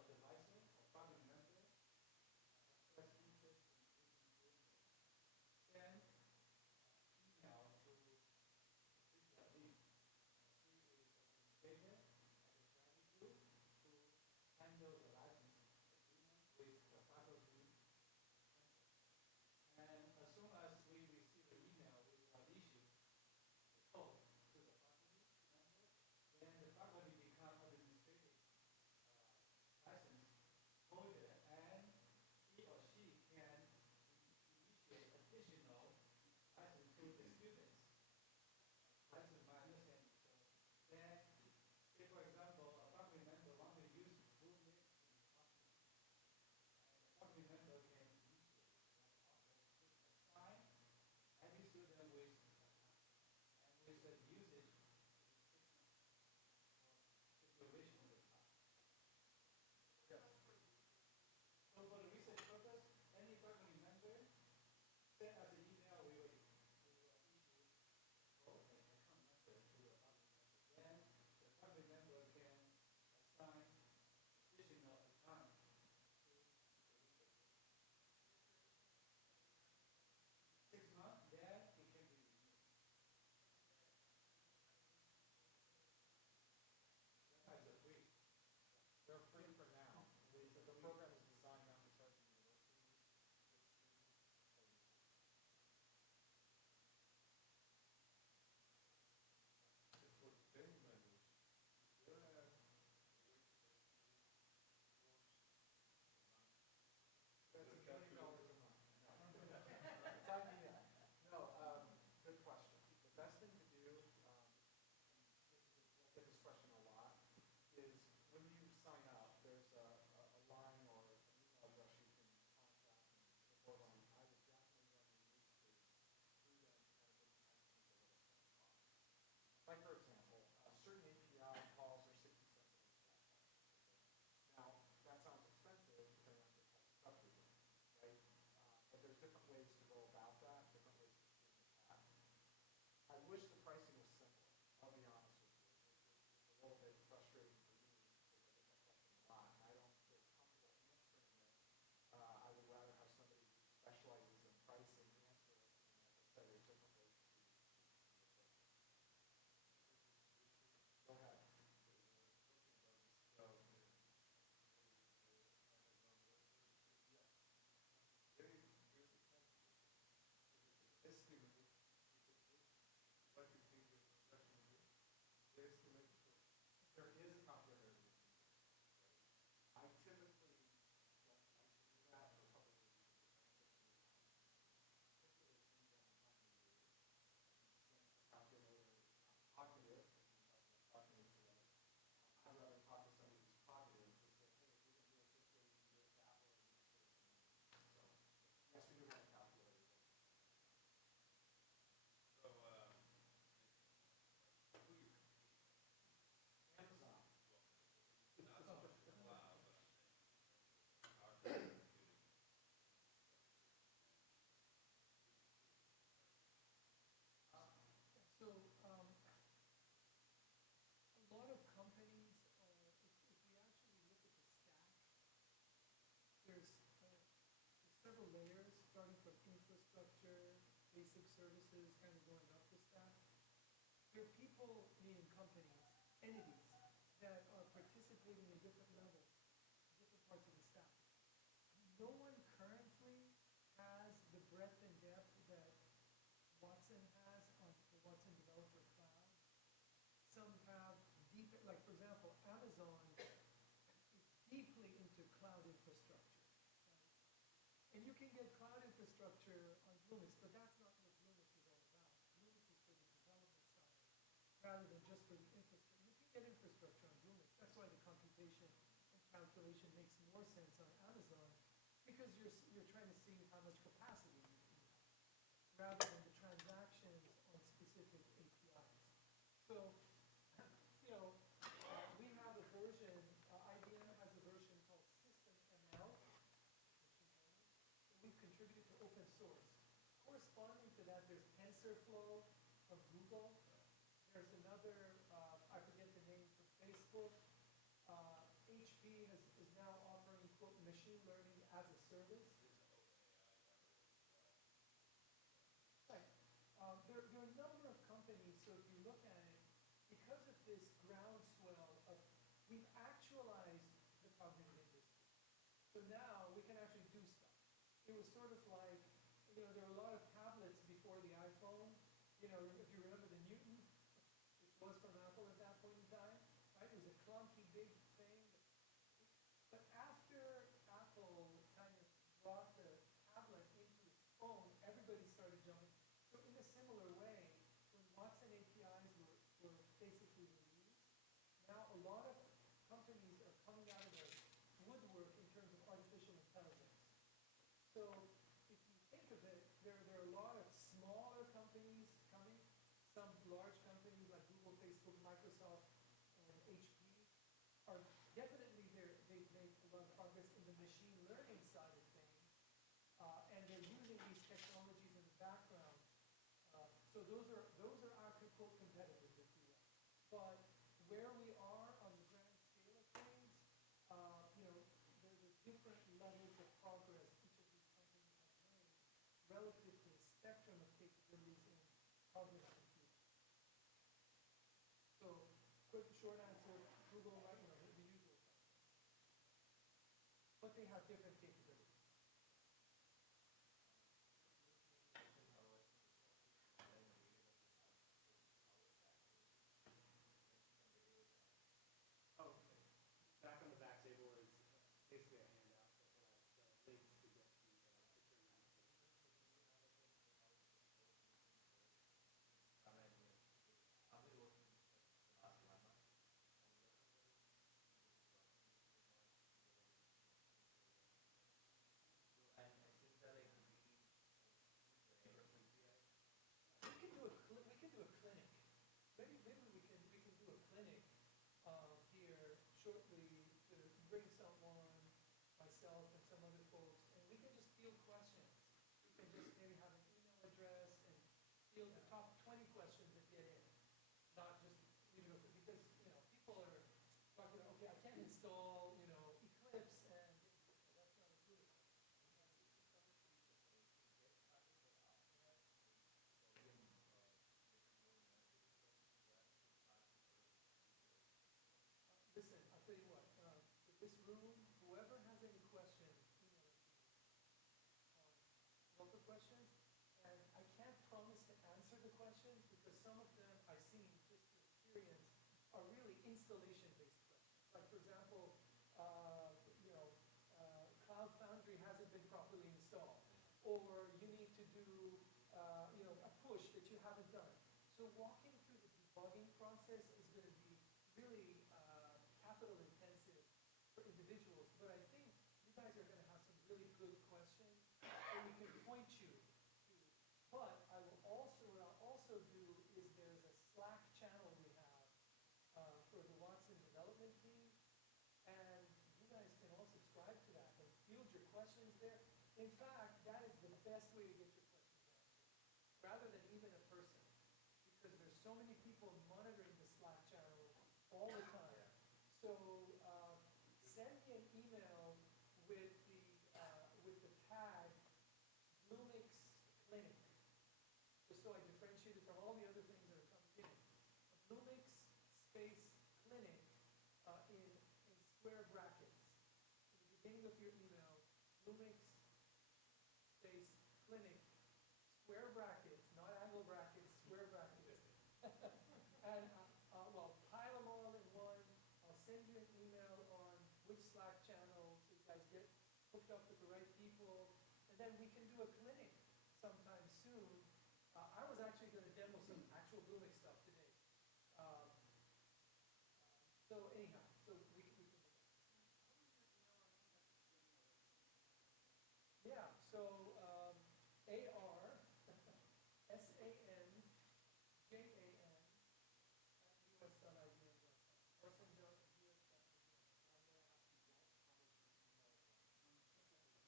an advisor or faculty member express interest in using Bluemix, send email to Patricia Lee. She is the administrator at the strategy group who handles the license agreement with the faculty member. And as soon as we receive the email, we will issue the code to the faculty member. Then the faculty become administrative license holder, and he or she can initiate additional license to the students. That's my understanding. So then, say for example, a faculty member wants to use Bluemix in the classroom, and the faculty member can initiate that process, just assign every student with account, and with the usage within 6 months for the duration of the class. Yes. So for the research purpose, any faculty member send us an email, we will issue code and account number to the faculty member. Then the faculty member can assign additional account to the researcher. 6 months, then it can be basic services, kind of going up the stack. There are people, meaning companies, entities, that are participating in different levels, different parts of the stack. No one currently has the breadth and depth that Watson has on the Watson Developer Cloud. Some have deep, like for example, Amazon is deeply into cloud infrastructure, right? And you can get cloud infrastructure on Bluemix, but that's not what Bluemix is all about. Bluemix is for the development side, rather than just for the infrastructure. You can get infrastructure on Bluemix. That's why the computation and calculation makes more sense on Amazon, because you're trying to see how much capacity you have, rather than the transactions on specific APIs. So, we have a version, IBM has a version called System ML, machine learning, that we've contributed to open source. Corresponding to that, there's TensorFlow from Google. There's another, I forget the name, from Facebook. HP is now offering, quote, machine learning as a service. Right. There are a number of companies, so if you look at it, because of this groundswell of, we've actualized the cognitive industry. So now we can actually do stuff. It was sort of like, there were a lot of tablets before the iPhone. If you remember the Newton, which was from Apple at that point in time, right? It was a clunky big thing. But after Apple kind of brought the tablet into its phone, everybody started jumping. So in a similar way, when Watson APIs were basically released, now a lot of companies are coming out of the woodwork in terms of artificial intelligence. So if you think of it, there are a lot of smaller companies coming. Some large companies like Google, Facebook, Microsoft, and HP are definitely they've made a lot of progress in the machine learning side of things, and they're using these technologies in the background. So those are our quote competitors, if you will. But where we are on the grand scale of things, there's different levels of progress each of these companies have made relative to the spectrum of capabilities in cognitive computing. So, quick, short answer: Google, right? The usual suspects. But they have different capabilities. Oh, okay. Back on the back table is basically a handout that has links to get the picture and application. We can do a clinic. Maybe we can do a clinic here shortly to bring someone, myself, and some other folks, and we can just field questions. We can just maybe have an email address and field the top 20 questions that get in, not just leave it open, because people are talking about, okay, I can't install Eclipse, and that's not a good. Listen, I'll tell you what, for this room, whoever has any questions, email it to me. Developer questions, and I can't promise to answer the questions because some of them I've seen just through experience are really installation-based questions. Like for example, Cloud Foundry hasn't been properly installed, or you need to do a push that you haven't done. So walking through the debugging process is going to be really capital intensive for individuals, but I think you guys are going to have some really good questions that we can point you to. But what I'll also do is there's a Slack channel we have for the Watson development team, and you guys can all subscribe to that and field your questions there. In fact, that is the best way to get your questions answered, rather than even a person, because there's so many people monitoring the Slack channel all the time. So send me an email with the tag Bluemix Clinic, just so I differentiate it from all the other things that are coming in. A Bluemix space clinic in square brackets. In the beginning of your email, Bluemix space clinic, square brackets, not angle brackets, square brackets. And well, pile them all in one. I'll send you an email on which Slack channel so you guys get hooked up with the right people. And then we can do a clinic sometime soon. I was actually going to demo some actual Bluemix stuff today. Um, so anyhow, so we can do that. Yeah, so AR, SANJAN at us.ibm.com. Or send it out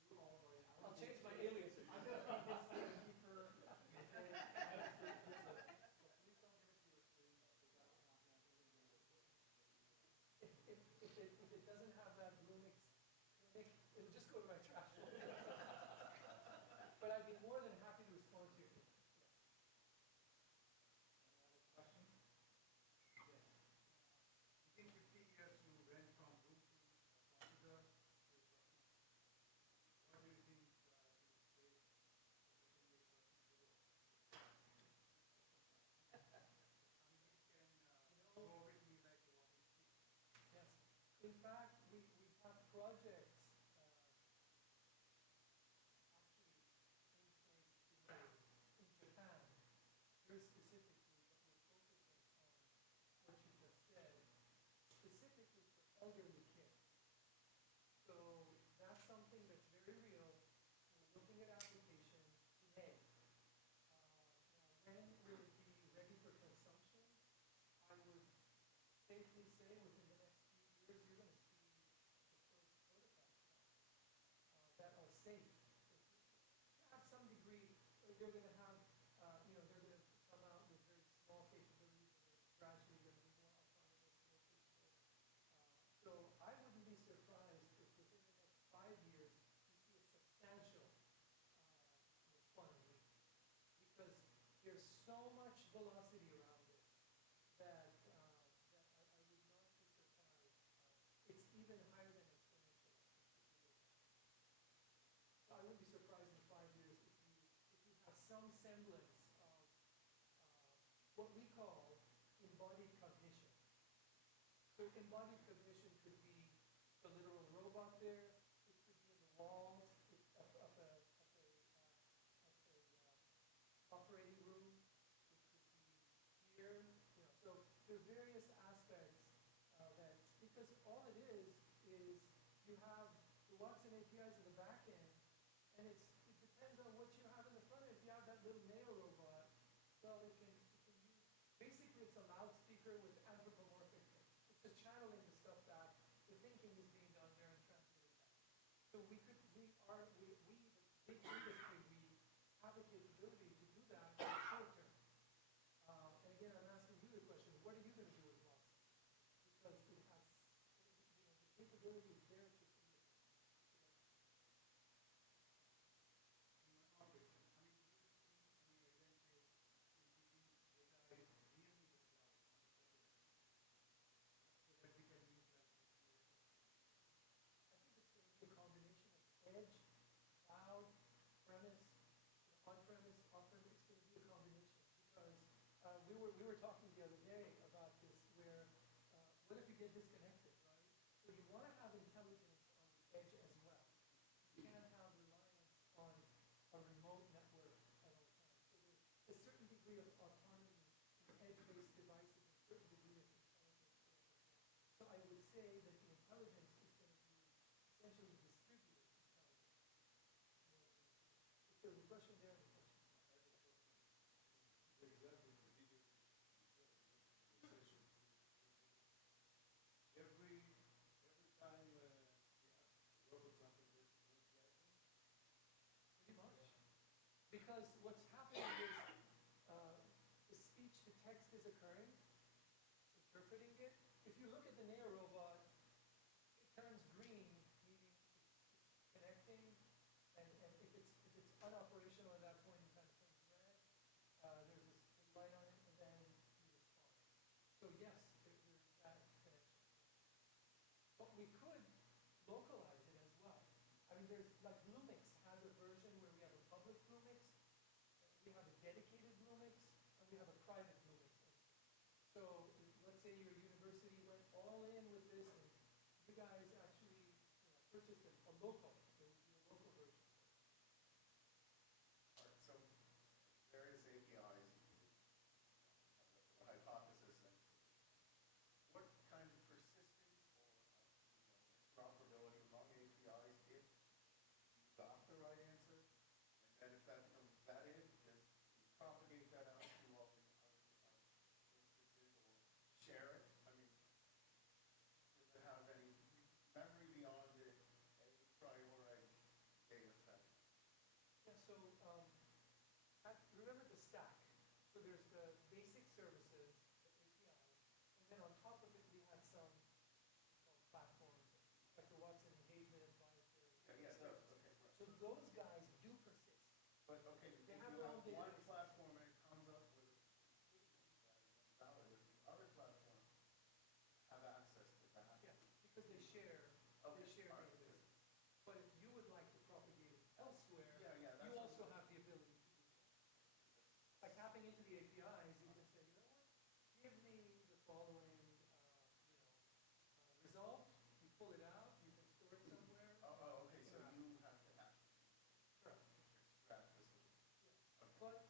to us.ibm. I'll change my alias. I'm going to be his gatekeeper. Please don't give it to your crew. If it doesn't have that Bluemix clinic, it'll just go to my trash folder. But I'd be more than happy to respond to you. Question? Yes. Within 15 years, you went from root to computer to what do you think you face the 15 years working there? Go with me like a walking stick. Yes. In fact, we have projects actually in place today in Japan, very specifically, that we're focusing on what you just said, specifically for elderly care. So that's something that's very real. We're looking at applications today. Now, when will it be ready for consumption? I would safely say within the next few years, you're going to see the first prototypes that are safe for people. To have some degree, they're going to have, they're going to come out with very small capabilities, and they're gradually going to be more autonomous, more capable. So I wouldn't be surprised if within the next 5 years, you see a substantial quantum leap. Because there's so much velocity around this that I would not be surprised. It's even higher than exponential if you look at it. So I wouldn't be surprised in 5 years if you have some semblance of what we call embodied cognition. So embodied cognition could be the literal robot there. It could be in the walls of a operating room. It could be here. So there are various aspects that, because all it is you have the Watson APIs in the back end, and it depends on what you have in the front end. If you have that little nail robot, well, it can use, basically it's a loudspeaker with anthropomorphic things. It's just channeling the stuff back. The thinking is being done there and transmitted back. So the big industry, we have the capability to do that in the short term. And again, I'm asking you the question, what are you going to do with Watson? Because it has, the capability is there to create. One more question. I mean, do you see any advantage in keeping data really in the cloud on the server so that we can use like AWS? I think it's going to be a combination of edge, cloud, premise, on-premise, off-premise. It's going to be a combination because we were talking the other day about this where what if you get disconnected, right? So you want to have intelligence on the edge as well. You can't have reliance on a remote network at all times. So there's a certain degree of autonomy in edge-based devices, a certain degree of intelligence there as well. So I would say that the intelligence is going to be essentially distributed intelligence more than anything else. If there was a question there, the question. The result with the video session. Every time we ask the robot something, there's reaction. Pretty much. Because what's happening is the speech to text is occurring, it's interpreting it. If you look at the Neo robot, it turns green, meaning it's connecting, and if it's unoperational at that point in time, it turns red. localize it as well. I mean, there's, like Bluemix has a version where we have a public Bluemix, we have a dedicated Bluemix, and we have a private Bluemix instance. So let's say your university went all in with this and you guys actually, purchased a local, there would be a local version. All right, so various APIs, the hypothesis that what kind of persistence or interoperability among APIs if you got the right answer, and then if that is just you propagate that out to all the other instances or share it. I mean, does it have any memory beyond a priori data set? Yeah, so remember the stack. So there's the basic services, the APIs, and then on top of it we had some called platforms, like the Watson Engagement Advisor. Yeah, those. Okay, right. So those guys do persist. But okay, if They you have have their own one database. platform and it comes up with a conclusion that is invalid, does the other platform have access to that? Yeah, because they share Okay, all right, databases. But if you would like to propagate it elsewhere, Yeah, that's you what also I'm- have the ability to do so. By tapping into the APIs, you can say, you know what, give me the following, result. You pull it out, you can store it somewhere. Oh, okay, so interact. you have to actually Correct. extract the solution. Yeah. Okay. But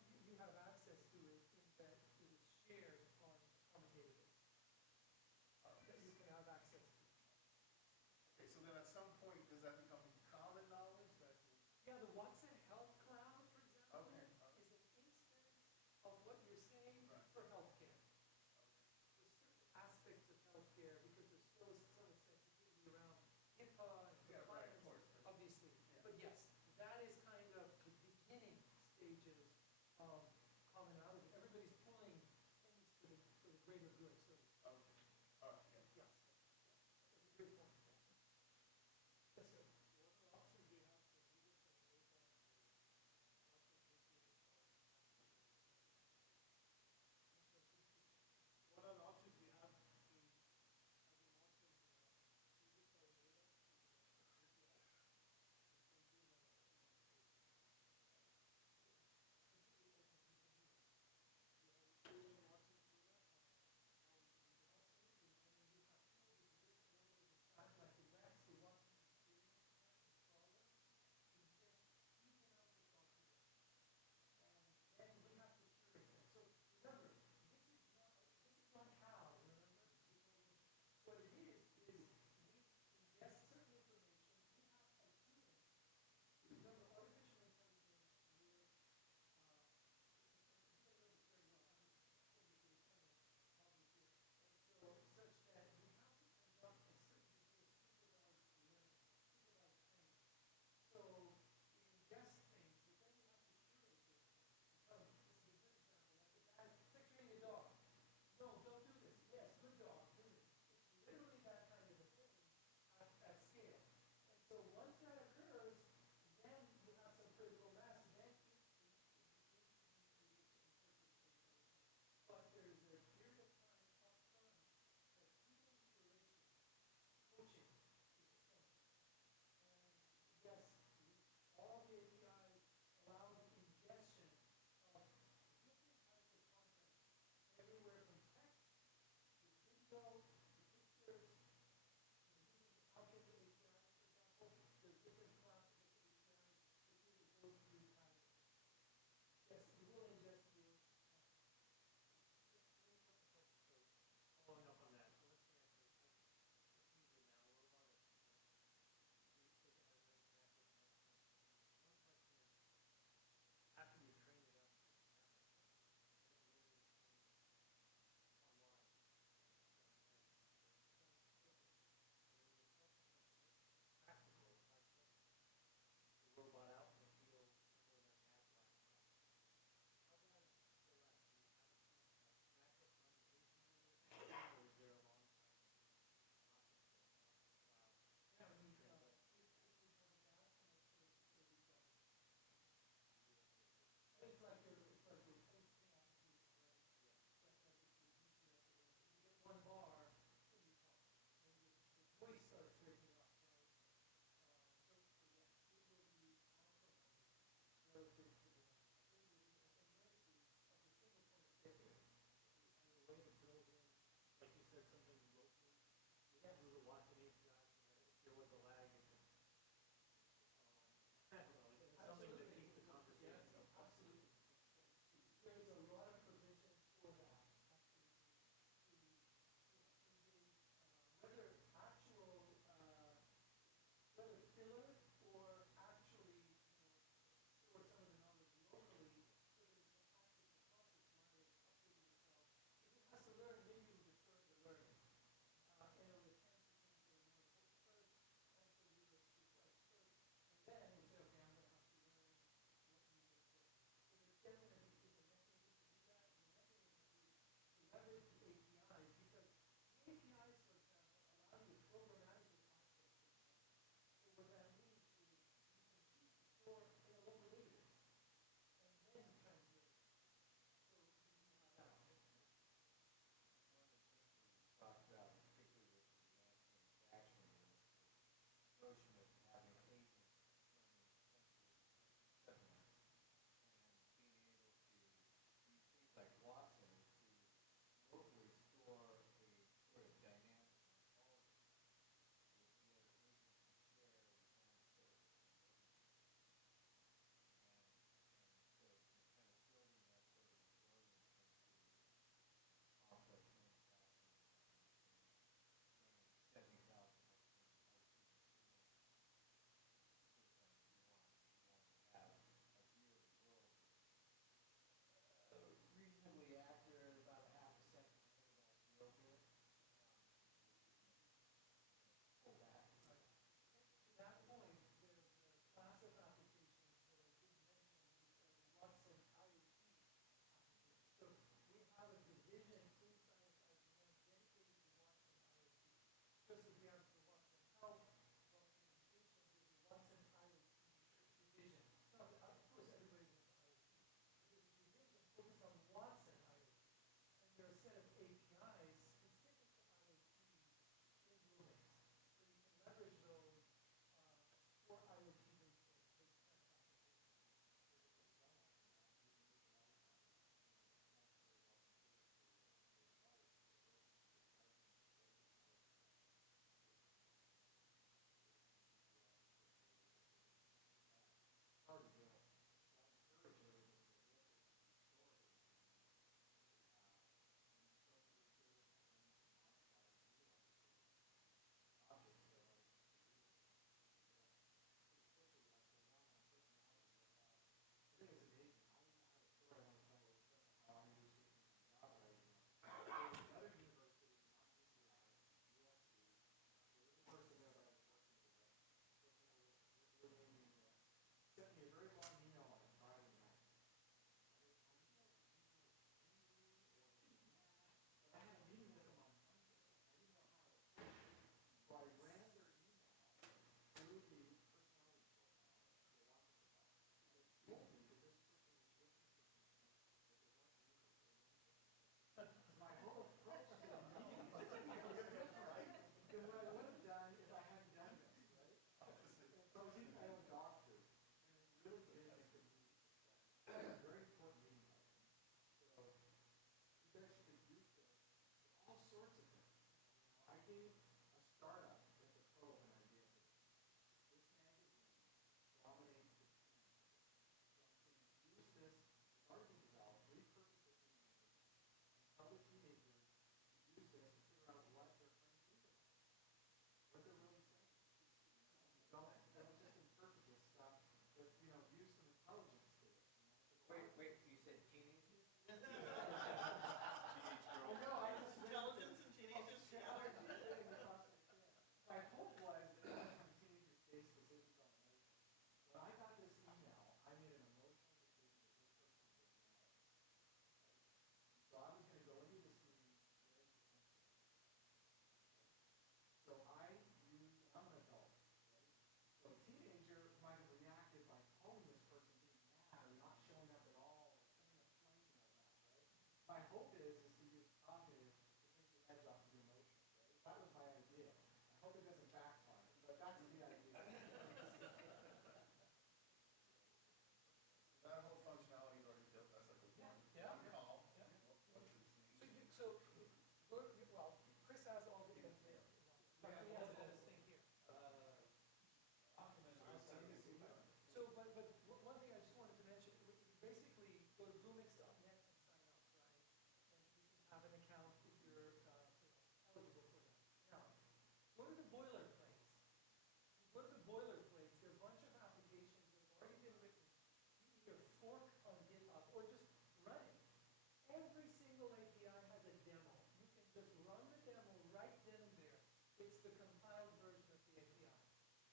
the compiled version of the API.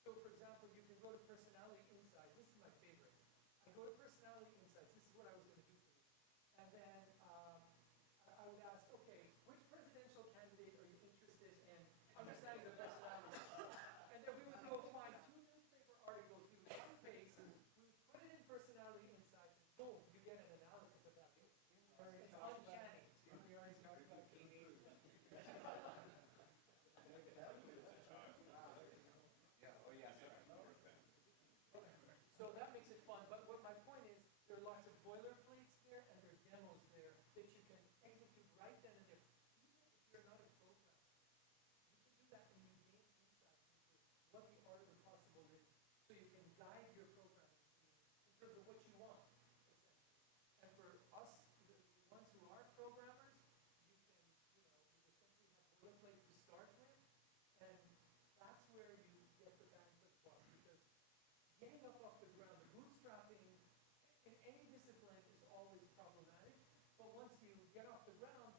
So for example, you can go to Personality Insights. This is my favorite. I go to Personality Insights. This is what I was going to do for you. And then I would ask, okay, which presidential candidate are you interested in understanding their personality? And then we would go find 2 newspaper articles, we would cut and paste, we would put it in Personality Insights, and boom, you get an analysis of that. It's uncanny. So that makes it fun. But what my point is, there are lots of boilerplates there, and there are demos there that you can execute right then and there. Even if you're not a programmer, you can do that and you gain insight into what the art of the possible is, so you can guide your programming team in terms of what you want, essentially. And for us, the ones who are programmers, you can, you essentially have boilerplate to start with, and that's where you get the bang for the buck, because getting up off the ground, the bootstrapping in any discipline is always problematic, but once you get off the ground,